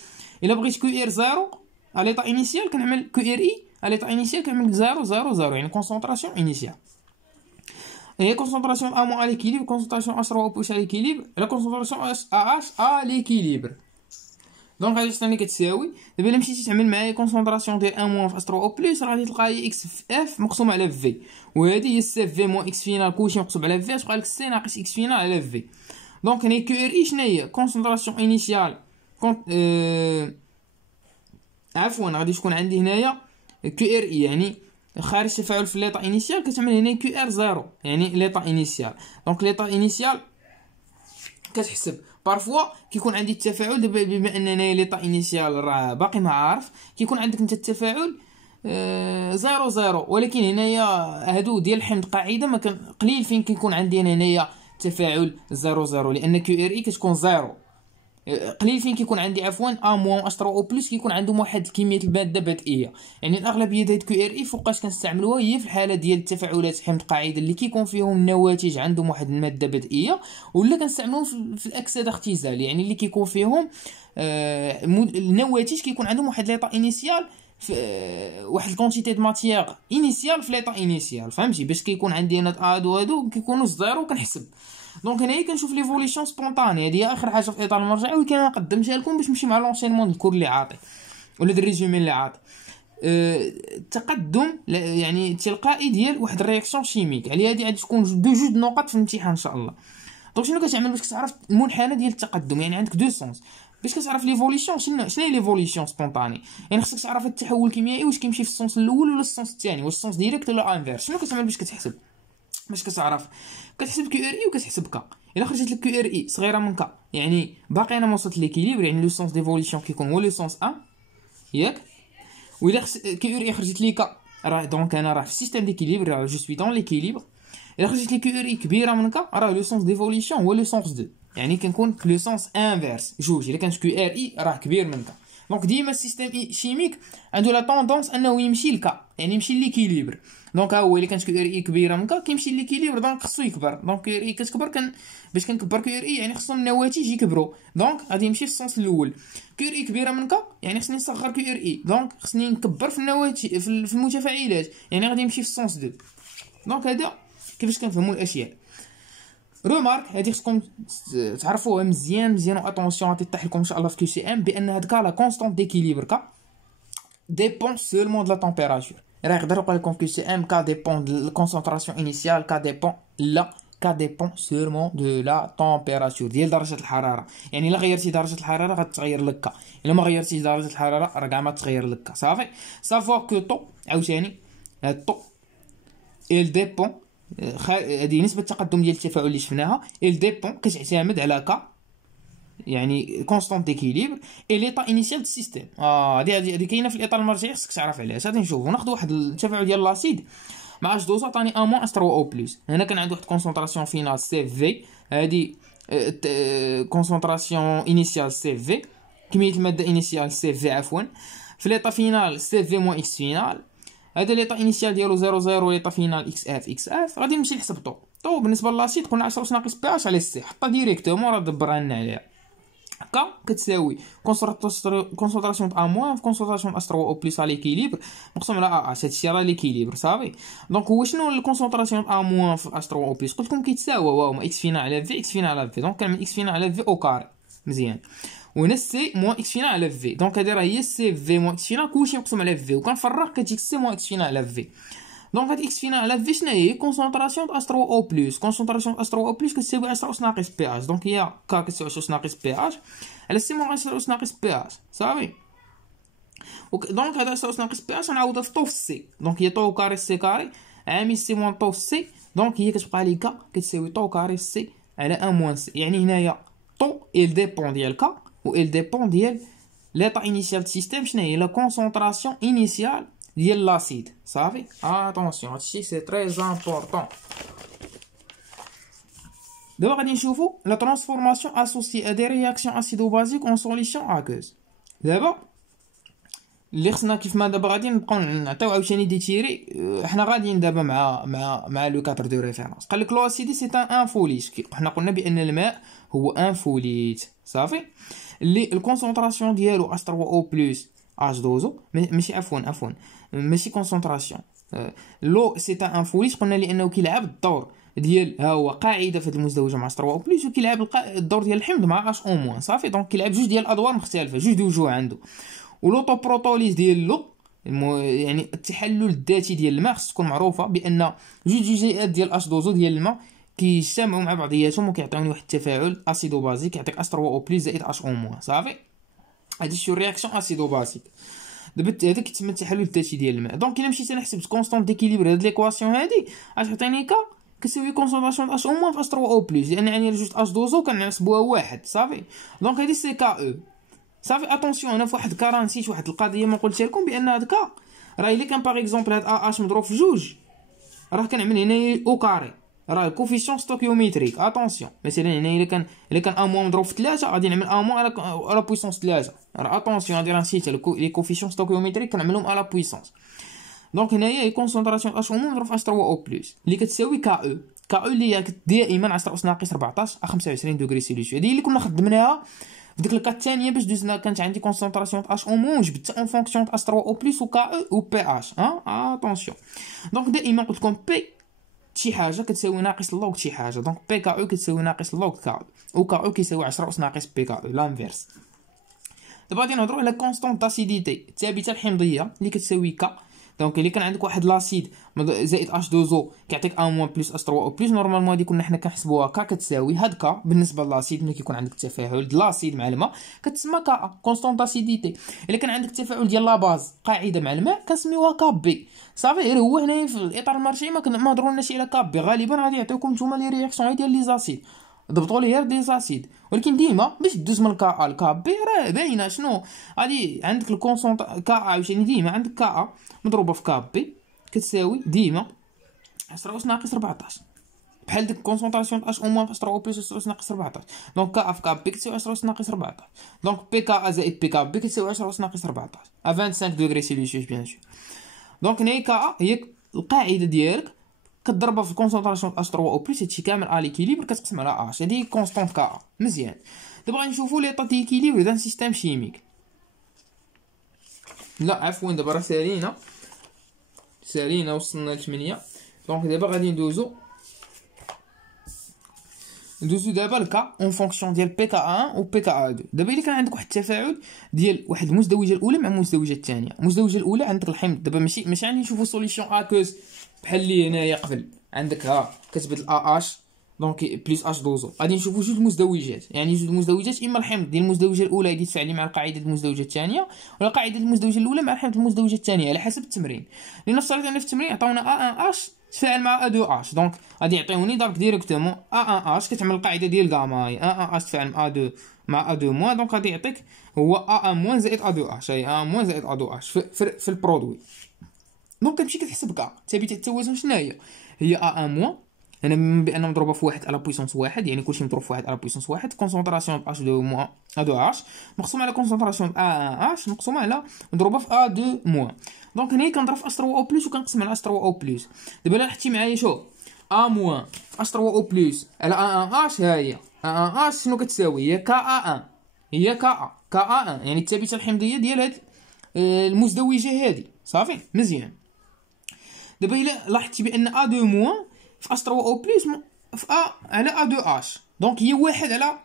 الا بغيت كيو ار زيرو ا ليطا انيسيال كنعمل كيو ار اي ا ليطا انيسيال كنعمل 0 0 0 يعني كونسونطراسيون انيسيال. هي كونسونطراسيون ا موان ا ليكيليبر، كونسونطراسيون اش 3 او بلس ا ليكيليبر، لا كونسونطراسيون اش ا ليكيليبر. دونك هادي شنو كتساوي؟ دابا الا مشيتي تعمل معايا كونسونطراسيون ديال 1 موان في اش 3 او بلس، راه غادي تلقى هي اكس في اف مقسوم على في، وهذه هي سي في موان اكس فينال كلشي مقسوم على في، تبقى لك سي ناقص اكس فينال على في. دونك هنا كيو ار اي شنو هي؟ كونسونطراسيون انيسيال عفوا غادي تكون عندي هنايا كيو ار اي يعني خارج التفاعل في ليطا انيسيال، كتعمل هنا كيو ار زيرو يعني ليطا انيسيال. دونك ليطا انيسيال كتحسب بارفوا كيكون عندي التفاعل. دابا بما اننا ليطا انيسيال راه باقي ما عارف، كيكون عندك انت التفاعل زيرو زيرو، ولكن هنايا هادو ديال الحمض قاعده ما كان قليل فين كيكون عندي هنايا تفاعل زيرو زيرو، لان كيو ار اي كتكون زيرو. قليل فين كيكون عندي عفوا ا موان اش 3 او بلس كيكون عندهم واحد كميه الماده بدئيه. يعني الاغلبيه ديال كيو ار اي فوقاش كنستعملوها هي في الحاله ديال التفاعلات حمض قاعده اللي كيكون فيهم النواتج عندهم واحد الماده بدئيه، ولا كنستعملوهم في الاكسده اختزال يعني اللي كيكون فيهم النواتج كيكون عندهم واحد ليطا انيسيال في واحد الكونتيتي د ماتيير انيسيال في ليطا انيسيال. فهمتي؟ باش كيكون عندي انا هادو كيكونوا زيرو كنحسب. دونك هنايا كنشوف ليفوليسيون سبونطاني، هذه هي اخر حاجه في الاطار المرجعي، ولكن انا قدمتها لكم باش نمشي مع لونشينمون الكور اللي عاطي ولا الريزومي اللي عاطي. التقدم يعني تلقائي ديال واحد الرياكسيون شيميك. على هذه غادي تكون جوج نقط في الامتحان ان شاء الله. دونك شنو كتعمل باش تعرف المنحنى ديال التقدم؟ يعني عندك دو سونس باش كتعرف ليفوليسيون. شنو هي ليفوليسيون سبونطاني؟ يعني خصك تعرف التحول الكيميائي واش كيمشي في السونس الاول ولا السونس الثاني، واش السونس ديريكت ولا انفيرس. شنو كتعمل باش كتحسب؟ باش كتعرف كتحسب كيو ار اي وكتحسب كا. الا خرجت لك كيو ار اي صغيره من كا يعني باقي انا ما وصلت ليكيليبر، يعني لو سونس ديفوليسيون كيكون هو لو سونس ا ياك. وإلا كيو ار اي خرجت لي كا راه دونك انا راه في السيستيم ديكيليبر، راه جو سوي دون ليكيليبر. الا خرجت لي كيو ار اي كبيره من كا راه لو سونس ديفوليسيون هو لو سونس 2، يعني كنكون في لو سونس انفيرس جوج. الا كانت كيو ار اي راه كبير من كا. دونك ديما السيستيم شيميك عنده لا طوندونس انه يمشي لكا، يعني يمشي ليكيليبر. دونك ها هو الا كانت كيو ار اي كبيره من كا كيمشي ليكيليبر، دونك خصو يكبر. دونك كيو ار اي كتكبر باش كنكبر كيو ار اي يعني خصهم النواتج يكبروا، دونك غادي يمشي في السونس الاول. كيو ار اي كبيره من كا يعني خصني نصغر كيو ار اي، دونك خصني نكبر في النواتج في المتفاعلات يعني غادي يمشي في السونس 2. دونك هذا كيفاش كنفهموا الاشياء. رومارك هذه خصكم تعرفوها مزيان مزيان واتونسيون غادي تطيح لكم ان شاء الله في كيو سي ام، بان هاد كا لا كونستانت ديكيليبر كا ديبون سولمون دو لا تمبيراتور. راه يقدر يقول لكم في كيو سي ام كا ديبون دو لا كونسونطراسيون انيسيال، كا ديبون لا كا ديبون سولمون دو لا تمبيراتور ديال درجه الحراره. يعني الا غيرتي درجه الحراره غتغير لك كا، الا ما غيرتيش درجه الحراره راه كاع ما تغير لك كا. صافي. سافوار كو طو عاوتاني طو il dépend هذه نسبة التقدم ديال التفاعل اللي شفناها. il dépend كتعتمد على كا يعني كونستانت ديكيليبر اي ليطا انيسيال دو سيستيم. هذه كاينه في الاطار المرجعي خصك تعرف علاش. غادي نشوفوا ناخذ واحد التفاعل ديال لاسيد مع اش دوز عطاني ا موان اش 3 او بلس. هنا كان عنده واحد كونسونطراسيون فينال سي في، هذه كونسونطراسيون انيسيال سي في، كميه الماده انيسيال سي في عفوا، في ليطا فينال سي في موان اكس فينال. هذا ليطا انيسيال ديالو 0 0 ليطا فينال اكس اف. غادي نمشي نحسب طو بالنسبه للاسيد قلنا 10 اس ناقص بي اش على سي، حطها ديريكتومون راه دبرها لنا عليها. هكا كتساوي كونسونطراسيون ا موان في كونسونطراسيون اس 3 او بلس على ليكيليبر مقسوم على ا اش. هادشي راه ليكيليبر. صافي. دونك هو شنو الكونسونطراسيون ا موان في اس 3 او بلس؟ قلت لكم كيتساوى هما اكس فينا على في اكس فينا على في، دونك كنعمل اكس فينا على في او كاري. مزيان. وهنا سي موان اكس فينا على في. دونك هادي راه هي سي في موان اكس فينا كلشي مقسوم على في، وكنفرغ كتجيك سي موان اكس فينا على في. دونك هاد اكس فينا على في شنو هي؟ كونسونطراسيون د اش 3 او بلس. كونسونطراسيون د اش 3 او بلس كتساوي 10 اس ناقص بي اش. دونك هي ك كتساوي 10 اس ناقص بي اش على سي موان 10 اس ناقص بي اش صافي. دونك هذا 10 اس ناقص بي اش نعاودها في طو في سي. دونك هي طو كاري سي كاري عامل سي موان طو في سي. دونك هي كتبقى لي ك كتساوي طو كاري سي على 1 موان سي. يعني هنايا طو il dépend ديال ك و il dépend ديال l'état initial du système. شنو هي لا concentration initiale ديال l'acide صافي. attention هادشي سي très important. دابا غادي نشوفو لا transformation associée à des réactions acido-basiques en solution aqueuse. دابا اللي خصنا كيف ما دابا غادي نبقاو نعطيو عاوتاني دي تيري. حنا غاديين دابا مع لو كادر دو ريفيرونس. قال لك لو اسيدي سي ان فوليت. حنا قلنا بان الماء هو ان فوليت صافي، اللي الكونسونطراسيون ديالو اش 3 او بلس اش دوزو. ماشي عفوا ماشي كونسونطراسيون. لو سي ان فوليت قلنا لانه كيلعب الدور ديال ها هو قاعده في المزدوجه مع 3 او بلس، وكيلعب الدور ديال الحمض مع اش او موان صافي. دونك كيلعب جوج ديال الادوار مختلفه، جوج د وجوه عنده. ولوطو بروتوليز ديالو يعني التحلل الذاتي ديال الماء خص تكون معروفه بان جوج جزيئات ديال اش دوزو ديال الماء كيجتمعوا مع بعضياتهم وكيعطيوني واحد التفاعل اسيدو بازيك يعطيك اش 3 او بلس زائد اش او موان صافي. هادي شي رياكسيون اسيدو بازيك. دابا هذا كيتسمى التحلل الذاتي ديال الماء. دونك الا مشيت انا حسبت كونستونط ديكيليبر هاد ليكواسيون هادي غتعطيني ك كتساوي كونسونطراسيون اش او موان في اش 3 او بلس، لان يعني جوج اش دوزو كنحسبوها واحد صافي. دونك هادي سي كا او صافي. اتونسيون هنا فواحد الكارا نسيت واحد القضيه ما قلتها لكم، بان هاد كا راه الا كان باغ اكزومبل هاد ا اش مضروب في جوج راه كنعمل هنا او كاري، راه الكوفيسيون ستوكيوميتريك. اتونسيون مثلا هنا الا كان ا موان مضروب في 3 غادي نعمل ا موان على بويسونس 3. راه اتونسيون هادي راه نسيتها لي كوفيسيون ستوكيوميتريك كنعملهم على بويسونس. دونك هنايا هي كونسونطراسيون اش او موان مضروب في اش 3 او بلس اللي كتساوي كا او. كا او اللي هي دائما 10 اس ناقص 14 25 دوغري سيلسيوس. هذه اللي كنا خدمناها في ديك الكا الثانيه باش دوزنا. كانت عندي كونسونطراسيون اش او موان وجبت اون فونكسيون اش 3 او بلس و كا او و بي اش. اتونسيون دونك دائما قلت لكم بي شي حاجه كتساوي ناقص لوغ شي حاجه. دونك بي كا او كتساوي ناقص لوغ كا او، و كا او كيساوي 10 اس ناقص بي كا او لانفيرس. دابا غادي نهضروا على كونستونط داسيديتي الثابته الحمضيه اللي كتساوي كا. دونك الا كان عندك واحد لاسيد زائد اش 2 كيعطيك ا موان بلس اش 3 او بلس. نورمالمون هادي كنا حنا كنحسبوها كا كتساوي هاد كا بالنسبه للاسيد. ملي كيكون عندك تفاعل د لاسيد مع الماء كتسمى كا كونستونط داسيديتي. الا كان عندك تفاعل ديال لا باز قاعده مع الماء كنسميوها كا بي صافي. غير هو هنايا في الاطار المرجعي ما هضرولناش على كا بي. غالبا غادي يعطيوكم نتوما لي رياكسيون ديال لي زاسيد، ضبطوا لي غير دي زاسيد. ولكن ديما باش دوز من كا لكا بي راه باينه شنو غادي عندك الكونسونط كا عاوتاني. ديما عندك كا مضروبه في كا بي كتساوي ديما 10 اس ناقص 14 بحال ديك كونسونطراسيون اش او موان في 10 او بلس 10 اس ناقص 14. دونك كا في كا بي كتساوي 10 اس ناقص 14. دونك بي كا زائد بي كا بي كتساوي 10 اس ناقص 14 ا 25 دوغري سيلسيوس بيان سور. دونك هنا كا هي القاعده ديالك كتضربها في الكونسونطراسيون اش 3 او بلس. هادشي كامل ا ليكيليبر كتقسم على اش. هادي كونستونط كا مزيان. دابا غنشوفوا ليطا ديكيليبر دان سيستيم شيميك. لا عفوا دابا راه سالينا وصلنا ل 8. دونك دابا غادي ندوزو دابا الكا اون فونكسيون ديال بي كا 1 و بي كا 2. دابا الا كان عندك واحد التفاعل ديال واحد المزدوجه الاولى مع المزدوجه الثانيه. المزدوجه الاولى عندك الحمض. دابا ماشي غادي نشوفوا سوليسيون اكوز بحال اللي هنايا قبل عندك ها كتبدل ا اش دونك بلس اش دوزو. غادي نشوفوا جوج مزدوجات، يعني جوج مزدوجات اما الحمض ديال المزدوجه الاولى يدي تفاعلي مع القاعده ديال المزدوجه الثانيه، ولا قاعده المزدوجه الاولى مع الحمض المزدوجه الثانيه على حسب التمرين. لنفس الطريقه في التمرين عطاونا ا 1 اش تفاعل مع ا 2 اش. دونك غادي يعطيوني دارك ديريكتومون ا 1 اش كتعمل القاعده ديال غاما هي ا 1 اش تفاعل مع ا 2 مع ا 2 موان. دونك غادي يعطيك هو ا 1 موان زائد ا 2 اش. هي ا 1 موان زائد ا 2 اش في البرودوي. دونك كتمشي كتحسب كاع ثابته التوازن شنو هي ا 1 موان هنا بان مضروبه في 1 على بويسونس 1، يعني كلشي مضروب في 1 على بويسونس 1. كونسونطراسيون اش 2 موان ا 2 اش مقسومه على كونسونطراسيون ا 1 اش مقسومه على مضروبه في ا 2 موان. دونك هنا كنضرب في اش 3 او بلس وكنقسم على اش 3 او بلس. دابا الا حطيتي معايا شوف ا موان اش 3 او بلس على ا 1 اش. ها هي ا 1 اش شنو كتساوي؟ هي كا ا 1 هي كا ا 1 يعني الثابته الحمضيه ديال هاد المزدوجه هادي صافي مزيان. دابا الا لاحظتي بان ا 2 موان في اش 3 او بلس في ا على ا 2 اش. دونك هي واحد على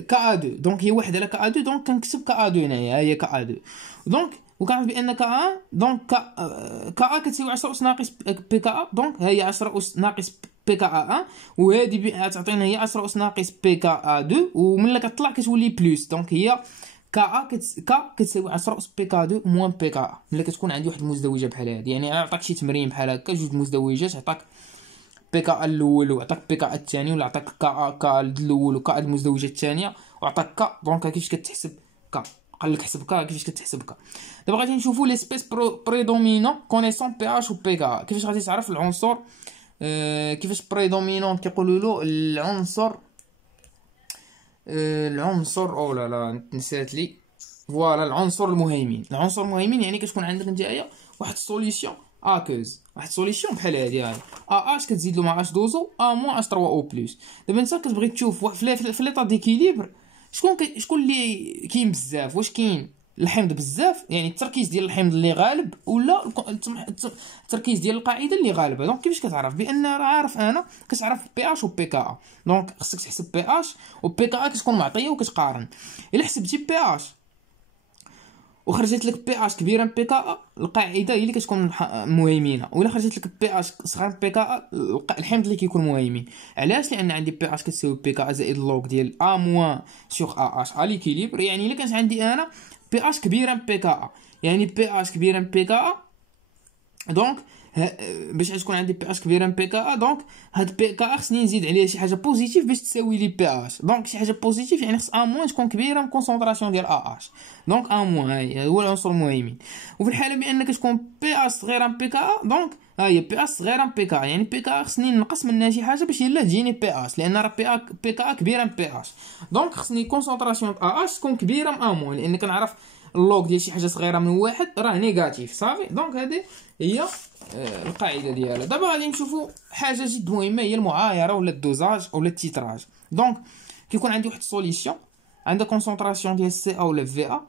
كا 2 دونك هي واحد على كا 2 دونك كنكتب كا 2 هنايا، ها هي كا 2 دونك وكنعرف بان كا 1 دونك كا كتساوي 10 اس ناقص بي كا دونك ها هي 10 اس ناقص بي كا 1 وهذه تعطينا هي 10 اس ناقص بي كا 2 وملي كتطلع كتولي بلس دونك هي كا كتساوي 10 اس بي كا 2 موان بي كا. ملي كتكون عندي واحد المزدوجه بحال هذه يعني عطاك شي تمرين بحال هكا جوج مزدوجات عطاك بي كا الاول وعطاك بي كا الثاني ولا عطاك كا الاول وكا المزدوجه الثانيه وعطاك كا دونك كيفاش كتحسب كا قال لك حسب كا كيفاش كتحسب كا. دابا غادي نشوفوا لي سبيس بريدومينون كونيسون بي اش و بي كا. كيفاش غادي تعرف العنصر كيفاش بريدومينون كيقولوا له العنصر او لا نسات لي فوالا العنصر المهيمن. العنصر المهيمن يعني كتكون عندك نتايا واحد السوليسيون اكوز واحد السوليسيون بحال هادي هاي اش كتزيد له مع اش دوزو ا موان اش 3 او بلس. دابا انت كتبغي تشوف في ليطا ديكيليبر شكون اللي كاين بزاف، واش كاين الحمض بزاف يعني التركيز ديال الحمض اللي غالب ولا التركيز ديال القاعده اللي غالبه. دونك كيفاش كتعرف بان راه عارف انا كتعرف بي اش و بي كا دونك خصك تحسب بي اش و بي كا كتكون معطيه وكتقارن. الا حسبتي بي اش وخرجت لك بي اش كبيره من بي كا القاعده هي اللي كتكون مهيمنه، ولا خرجت لك بي اش صغيره من بي كا الحمض اللي كيكون مهيمن. علاش؟ لان عندي بي اش كتساوي بي كا زائد اللوغ ديال ا موان سور ا اش ا ليكيليبر. يعني الا كانت عندي انا بي اش كبيره من بي كا يعني بي اش كبيره من بي كا دونك باش تكون عندي بي اش كبيره من بي كا دونك هاد بي كا خصني نزيد عليها شي حاجه بوزيتيف باش تساوي لي بي اش. دونك شي حاجه بوزيتيف يعني خص ا موان تكون كبيره من كونسونطراسيون ديال ا اش دونك ا موان هاي هو العنصر المهيمن. وفي الحاله بان كتكون بي اش صغيره من بي كا دونك ها هي بي اش صغيره من بي كا يعني بي كا خصني نقص منها شي حاجه باش يلا تجيني بي اش لان راه بي كا كبيره من بي اش دونك خصني كونسونطراسيون ا اش تكون كبيره من ا موان لان كنعرف اللوغ ديال شي حاجه صغيره من واحد راه نيجاتيف صافي. دونك هذه هي القاعده ديالها. دابا غادي نشوفوا حاجه جد مهمه هي المعايره ولا الدوزاج ولا التيتراج. دونك كيكون عندي واحد السوليسيون عندها كونسونطراسيون ديال سي ا ولا في ا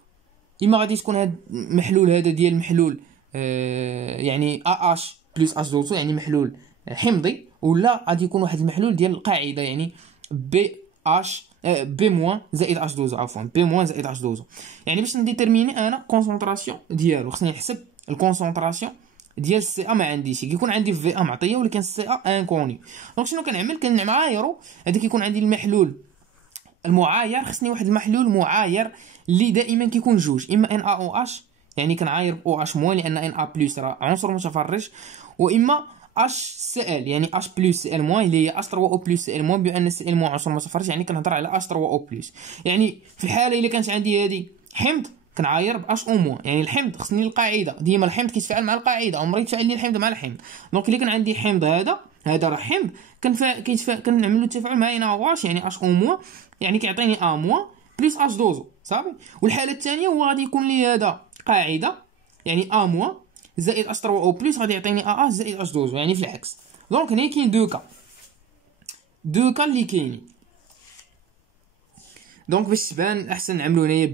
اما غادي تكون هذا المحلول هذا ديال المحلول يعني ا اش بلس اش دوزو يعني محلول حمضي، ولا غادي يكون واحد المحلول ديال القاعده يعني بي اش بي موان زائد اش دوزو عفوا بي موان زائد اش دوزو. يعني باش نديتيرميني انا كونسونطراسيون ديالو خصني نحسب الكونسونطراسيون ديال السي ا ما عنديش كيكون عندي في ا معطيه ولكن السي ا انكوني. دونك شنو كنعمل كنعايرو هذا كيكون عندي المحلول المعاير خصني واحد المحلول معاير اللي دائما كيكون جوج اما ان ا او اش يعني كنعاير او اش موان لان ان ا بلس راه عنصر متفرج واما اش سي ال يعني اش بلس سي ال موان اللي هي اش 3 او بلس سي ال موان بان سي ال موان عنصر متفرج يعني كنهضر على اش 3 او بلس. يعني في الحاله الا كانت عندي هذه حمض كنعاير باش او موان يعني الحمض خصني القاعده ديما الحمض كيتفاعل مع القاعده عمري يتفاعل لي الحمض مع الحمض. دونك الا كان عندي حمض هذا راه حمض كنعملوا التفاعل مع ان او اش يعني اش او موان يعني كيعطيني ا موان بلس اش دوزو صافي. والحاله الثانيه هو غادي يكون لي هذا قاعده يعني ا موان زائد اش 3 او بلس غادي يعطيني ا اش زائد اش دوزو يعني في العكس. دونك هنا كاين دو كا اللي كاينين. دونك باش تبان احسن نعملو هنايا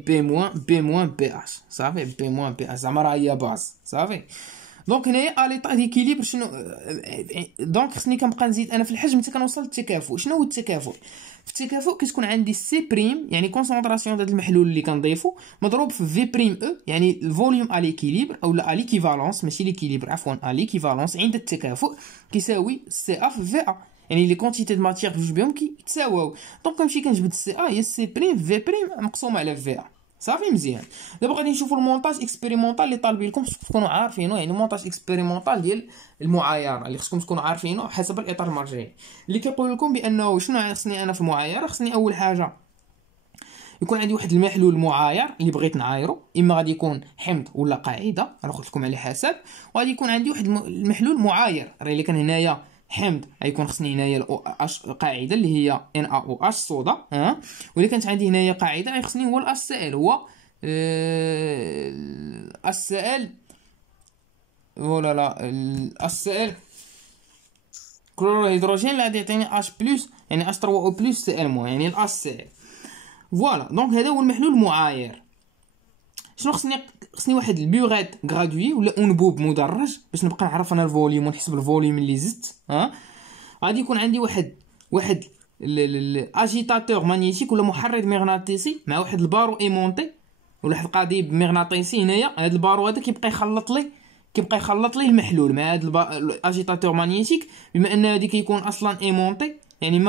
بي موان بي اش صافي بي موان بي اش زعما راه هي باز صافي. دونك هنايا اليطا ديكيليبر شنو دونك خصني كنبقى نزيد انا في الحجم حتى كنوصل للتكافؤ. شنو هو التكافؤ؟ في التكافؤ كتكون عندي سي بريم يعني كونسونطراسيون ديال المحلول اللي كنضيفو مضروب في في بريم او يعني الفوليوم ا ليكيليبر اولا ا ليكيفالونس ماشي ليكيليبر عفوا ا ليكيفالونس عند التكافؤ كيساوي سي ا في ا يعني لي كونتيتي د ماتيير بجوج بهم كيتساواو. دونك كنمشي كنجبد السي ا هي سي بريم في بريم مقسومه على في ا صافي مزيان. دابا غادي نشوفوا المونتاج اكسبيريمونطال اللي طالبين لكم تكونوا عارفينه يعني مونتاج اكسبيريمونطال ديال المعايره اللي خصكم تكونوا عارفينه حسب الاطار المرجعي اللي كيقول لكم بانه شنو خصني انا في المعايره. خصني اول حاجه يكون عندي واحد المحلول معاير اللي بغيت نعايره اما غادي يكون حمض ولا قاعده انا قلت لكم على حسب، وغادي يكون عندي واحد المحلول معاير راه الا كان هنايا حمض غيكون خصني هنايا الاو اش قاعده اللي هي ان ا او اش صودا ولا كانت عندي هنايا قاعده غيخصني هو الاس سي ال هو الاس سي ال ولا لا الاس سي ال كلورور هيدروجين اللي غادي يعطيني اش بلس يعني اش 3 او بلس سي ال موان يعني الاس سي ال فوالا. دونك هذا هو المحلول المعاير. شنو خصني واحد البيوغيت غرادوي ولا انبوب مدرج باش نبقى نعرف انا الفوليوم ونحسب الفوليوم اللي زدت غادي يكون عندي واحد الاجيتاتور مغنيتيك ولا محرك مغناطيسي مع واحد البارو ايمونتي ولا واحد القضيب مغناطيسي، هنايا هذا البارو هذا كيبقى يخلط ليه المحلول مع هذا الاجيتاتور مغنيتيك، بما ان هذا كيكون اصلا ايمونتي يعني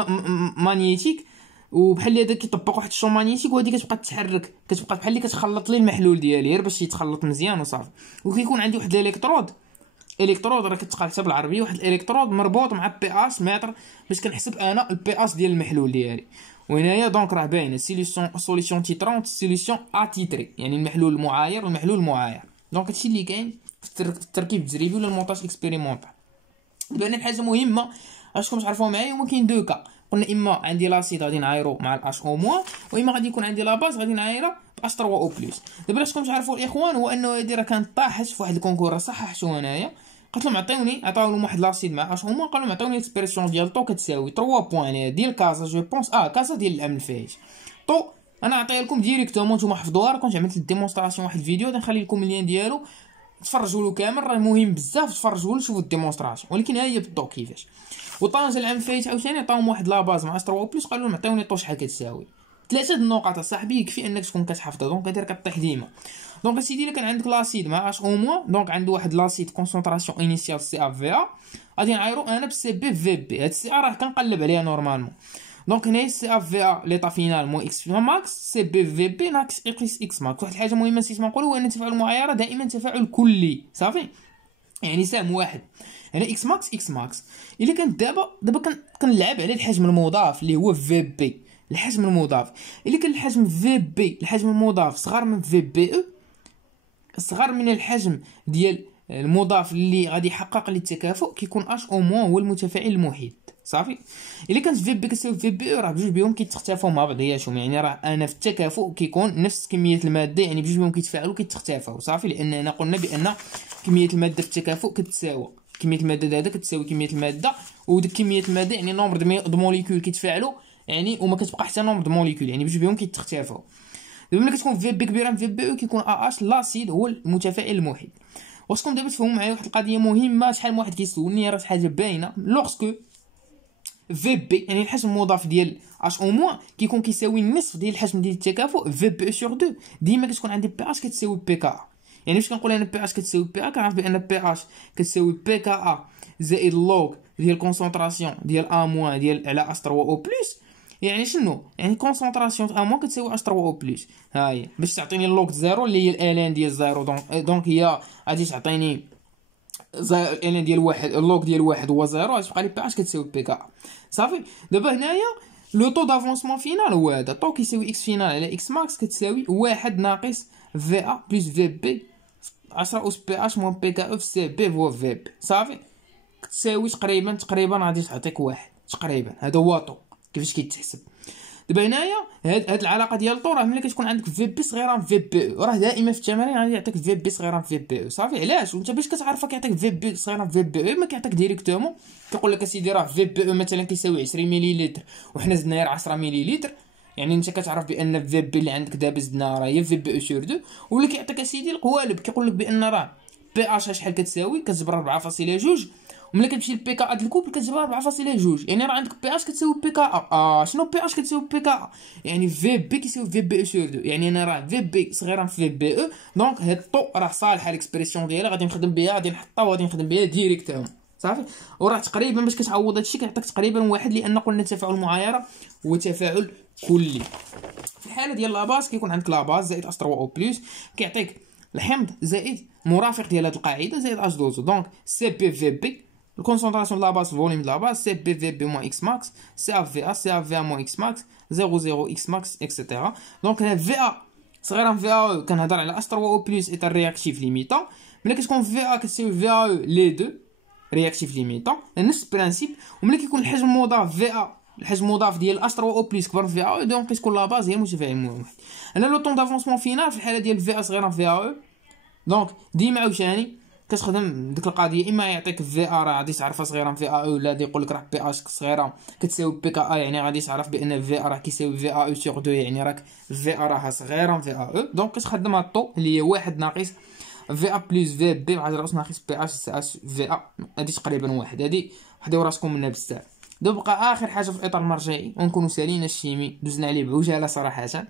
مغنيتيك، وبحال هذا كيطبق واحد الشون مغنيتيك، وهذه كتبقى تتحرك، كتبقى بحال اللي كتخلط ليه المحلول ديالي غير باش يتخلط مزيان وصافي. وكيكون عندي واحد الالكترود راه كتقال حتى بالعربيه، واحد الالكترود مربوط مع بي اش متر باش كنحسب انا البي اش ديال المحلول ديالي. وهنايا دونك راه باينه سوليسيون تيترونت سوليسيون اتيتري، يعني المحلول المعاير والمحلول المعاير. دونك هادشي اللي كاين في التركيب التجريبي ولا المونتاج اكسبيريمونطال. بان حاجه مهمه اشكون تعرفوا معايا، هما كاين دو كا، قلنا اما عندي لاسيد غادي نعايرو مع الاش او موان، واما غادي يكون عندي لا باز غادي نعايرها باش 3 او بلس. دابا اشكون تعرفوا الاخوان هو انه هادي راه كانت طاحت في واحد الكونكور صححتو انايا، قلت لهم عطاو لهم واحد لاسيد مع اش او موان، قالوا لهم عطاوني الاكسبريسيون ديال طو كتساوي 3 بوين ديال كازا جو بونس كازا ديال الامن الفايت طو. انا عطيها لكم ديريكتومون نتوما حفظوها، راه كنت عملت الديمونستراسيون واحد الفيديو غادي نخلي لكم اللين ديالو تفرجوا له كامل، راه مهم بزاف تفرجوا له شوفوا الديمونستراسيون. ولكن ها هي بالضبط كيفاش. وطنجه العام الفايت عاوتاني عطاهم واحد لاباز مع 3 بلس، قالوا لهم عطيوني طو شحال كتساوي 3 النقط اصاحبي، يكفي انك تكون كتحفظها، دونك هادي راه كطيح ديما. دونك اسيدي الا كان عندك لاسيد مع اش او موان، دونك عنده واحد لاسيد كونسونطراسيون انيسيال سي اف في ا، غادي نعايرو انا بالسي بي في بي. هاد السي ا راه كنقلب عليها نورمالمون، دونك هنا سي اف في ا ليطا فينال مو اكس ماكس سي بي في بي ناقص اكس ماكس. واحد الحاجه مهمه نسيت ما نقولوا هو ان التفاعل المعايره دائما تفاعل كلي صافي، يعني سهم واحد هنا اكس ماكس. الا كانت دابا كنلعب على الحجم المضاف اللي هو في بي، الحجم المضاف. الا كان الحجم في بي الحجم المضاف صغر من في بي او، صغر من الحجم ديال المضاف اللي غادي يحقق لي التكافؤ، كيكون اش او موان هو المتفاعل المحيط صافي. الا كانت في بي كتساوي في بي او راه بجوج بهم كيتختافوا مع بعضياتهم، يعني راه انا في التكافؤ كيكون نفس كميه الماده، يعني بجوج بهم كيتفاعلوا كيتختافوا صافي، لان هنا قلنا بان كميه الماده في التكافؤ كتساوي كميه الماده هذا كتساوي كميه الماده، وديك كميه الماده يعني نومبر د موليكول كيتفاعلوا يعني، وما كتبقى حتى نومبر د موليكول، يعني بجوج بهم كيتختافوا. دابا ملي كتكون في بي كبيره من في بي او كيكون اش لاسيد هو المتفاعل المحيط. واسكم دابا تفهموا معايا واحد القضيه مهمه، شحال من واحد كيسولني راه حاجه باينه، لوغسكو في بي يعني الحجم المضاف ديال اش او موان كيكون كيساوي النصف ديال الحجم ديال التكافؤ في بي او سور 2، ديما كتكون عندي بي اش كتساوي بي كا. يعني باش كنقول انا بي اش كتساوي بي ا، كنعرف بان بي اش كتساوي بي كا ا زائد لوغ ديال كونسونطراسيون ديال ا موان ديال على اش 3 او بلس. يعني شنو؟ يعني كونسونطراسيون ا موان كتساوي اش 3 او بلس. ها هي باش تعطيني اللوغ زيرو اللي هي الالان ديال زيرو، دونك هي غادي تعطيني الان ديال واحد، اللوغ ديال واحد هو زيرو، غتبقى لي بي اش كتساوي بي كا صافي. دابا هنايا لو طو دافونسمون فينال هو هذا، طو كيساوي اكس فينال على اكس ماكس كتساوي واحد ناقص في ا بلس في بي 10 اس بي اش موان بي كا او في سي بي فوا في بي صافي، كتساوي تقريبا غادي تعطيك واحد تقريبا. هذا هو طو كيفاش كيتحسب. دابا هنايا هاد العلاقه ديال طو راه ملي كتكون عندك في بي صغيره في بي او، راه دائما في التمارين غادي يعطيك في بي صغيره في بي او صافي. علاش؟ وانت باش كتعرفك يعطيك في بي صغيره في بي او، ما كيعطيك ديريكتومون كيقول لك اسيدي راه في بي او مثلا كيساوي 20 مليلتر وحنا زدنا غير 10 مليلتر، يعني انت كتعرف بان في بي اللي عندك دابا زدنا راه هي في بي او سور 2. ولا كيعطيك اسيدي القوالب كيقول لك بان راه بي اش شحال كتساوي، كتجبر 4.2، وملي كتمشي لبي كا ا د الكوبل كتجبر 4.2، يعني راه عندك بي اش كتساوي بي كا ا. شنو بي اش كتساوي بي كا؟ يعني في بي كيساوي في بي او سور 2، يعني انا راه في بي صغيره في بي او، دونك هاد الطو راه صالحه الاكسبريسيون ديالها غادي نخدم بها، غادي نحطها وغادي نخدم بها ديريكتومون صافي. وراه تقريبا باش كتعوض هادشي كيعطيك تقريبا واحد، لان قلنا تفاعل معايره هو تفاعل كلي. في الحاله ديال لاباز كيكون عندك لاباز زائد اش 3 او بلس كيعطيك الحمض زائد مرافق ديال هاد القاعده زائد اش 2، دونك سي بي في بي الكونسونطراسيون de la base, volume de la base, c'est BVB moins X max, CAVA moins X max, 0,0 X max, etc. Donc, VA, صغيرة VAE كنهضر على H3O plus est un réactif limitant. ملي كتكون VA كتساوي VAE les deux réactif limitant، نفس البرانسيب. وملي كيكون الحجم المضاف VA الحجم المضاف ديال H3O plus كبر في VAE، دونك كتكون لا باز هي المتفاعل المهم. انا لو طون دافونسمون فينال في الحالة ديال VA صغيرة VAE، دونك ديما عاوتاني كتخدم ديك القضيه، اما يعطيك في ا راه غادي تعرفها صغيره في ا او، ولا غادي يقول لك راه بي اش صغيره كتساوي بي كا ا، يعني غادي تعرف بان في ا راه كيساوي في ا او سور 2، يعني راك في ا راها صغيره في ا او، دونك كتخدم الطو اللي هي واحد ناقص في ا بلس في بي على راس ناقص بي اش سي اش في ا، هادي تقريبا واحد. هادي وحدي وراسكم منها بزاف. دابا بقى اخر حاجه في الاطار المرجعي ونكونوا سالينا الشيمي دوزنا عليه بعجاله صراحه.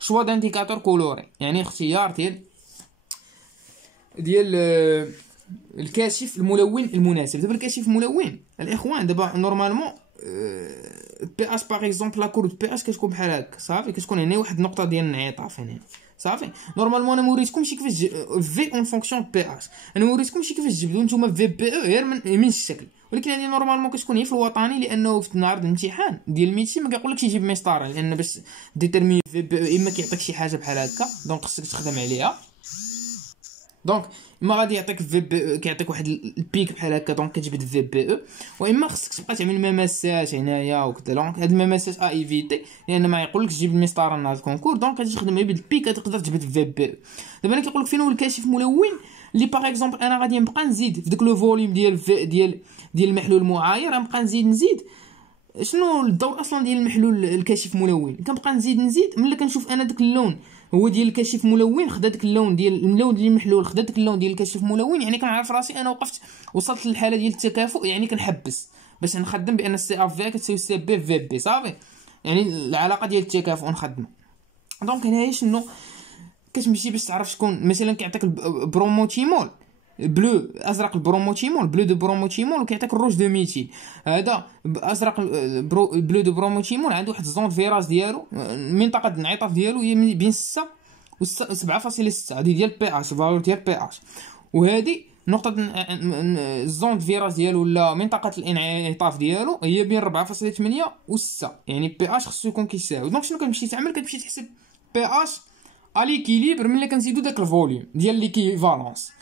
شوا دانديكاتور كولوري يعني اختيار ديال الكاشف الملون المناسب. دابا الكاشف الملون الاخوان دابا نورمالمون بي اس باغ اكزومبل لا كور دو بي اس كتكون بحال هكا صافي، كتكون هنا واحد النقطه ديال الانعطاف هنا صافي. نورمالمون انا موريتكمشي كيفاش في اون فونكسيون بي اس، انا موريتكمشي كيفاش جبدوا نتوما في بي او غير من الشكل، ولكن هذه نورمالمون كتكون هي في الوطني، لانه في نهار الامتحان ديال الميتين ما كيقولكش يجيب مسطره، لان باش ديتيرمين في بي او اما كيعطيك شي حاجه بحال هكا دونك خصك تخدم عليها، دونك اما غادي يعطيك في بي او كيعطيك واحد البيك بحال هكا دونك كتجبد في بي او، واما خصك تبقى تعمل مماسات هنايا وكذا. دونك هاد المماسات ايفيتي لان ما يقولكش جيب المسطره نهار الكونكور، دونك غادي تخدم غير بالبيك تقدر تجبد في بي او. دابا انا كيقولك فين هو الكاشف ملون اللي باغ اكزومبل انا غادي نبقى نزيد في داك لو فوليوم ديال المحلول المعاير، غنبقى نزيد شنو الدور اصلا ديال المحلول الكاشف ملون، كنبقى نزيد ملي كنشوف انا داك اللون هو ديال الكاشف ملون، خدا داك اللون ديال المحلول، خدا داك اللون ديال الكاشف ملون، يعني كنعرف راسي انا وصلت للحاله ديال التكافؤ، يعني كنحبس باش نخدم بان السي اف في كتساوي سي بي في بي صافي، يعني العلاقه ديال التكافؤ نخدمها. دونك هنايا شنو كتمشي باش تعرف شكون مثلا كيعطيك البروموتيمول بلو ازرق، البروموتيمول بلو دو بروموتيمول، وكيعطيك الروج دو ميتيل. هذا ازرق بلو دو بروموتيمول عنده واحد الزون فيراج ديالو، منطقه الانعطاف ديالو هي بين 6 و 7.6، هذه ديال بي اش فالور ديال بي اش، وهذه نقطه الزون فيراج ديالو ولا منطقه الانعطاف ديالو هي بين 4.8 و 6، يعني بي اش خصو يكون كيساوي. دونك شنو كتمشي تعمل؟ كتمشي تحسب بي اش ليكيليبر ملي كنزيدو داك الفوليوم ديال ليكيفالونس،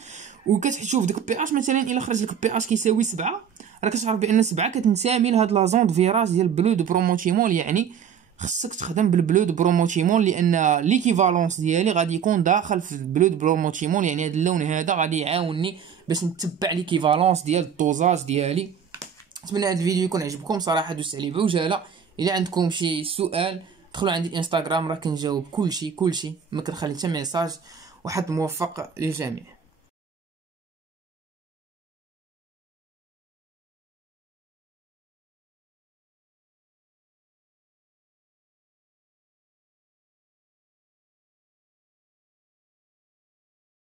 وكتشوف داك بي اش مثلا الا خرج لك بي اش كيساوي 7 راه كتعرف بان 7 كتنتمي لهاد لا زون فيراج ديال بلو دو بروموتيمول، يعني خصك تخدم بالبلو دو بروموتيمول لان ليكيفالونس ديالي غادي يكون داخل في البلو دو بروموتيمول، يعني هاد اللون هذا غادي يعاونني باش نتبع ليكيفالونس ديال الدوزاج ديالي. نتمنى هاد الفيديو يكون عجبكم صراحه، دوزت عليه بعجاله. الا عندكم شي سؤال دخلوا عندي الانستغرام راه كنجاوب كلشي ما كنخلي حتى ميساج. وحد موفق للجميع.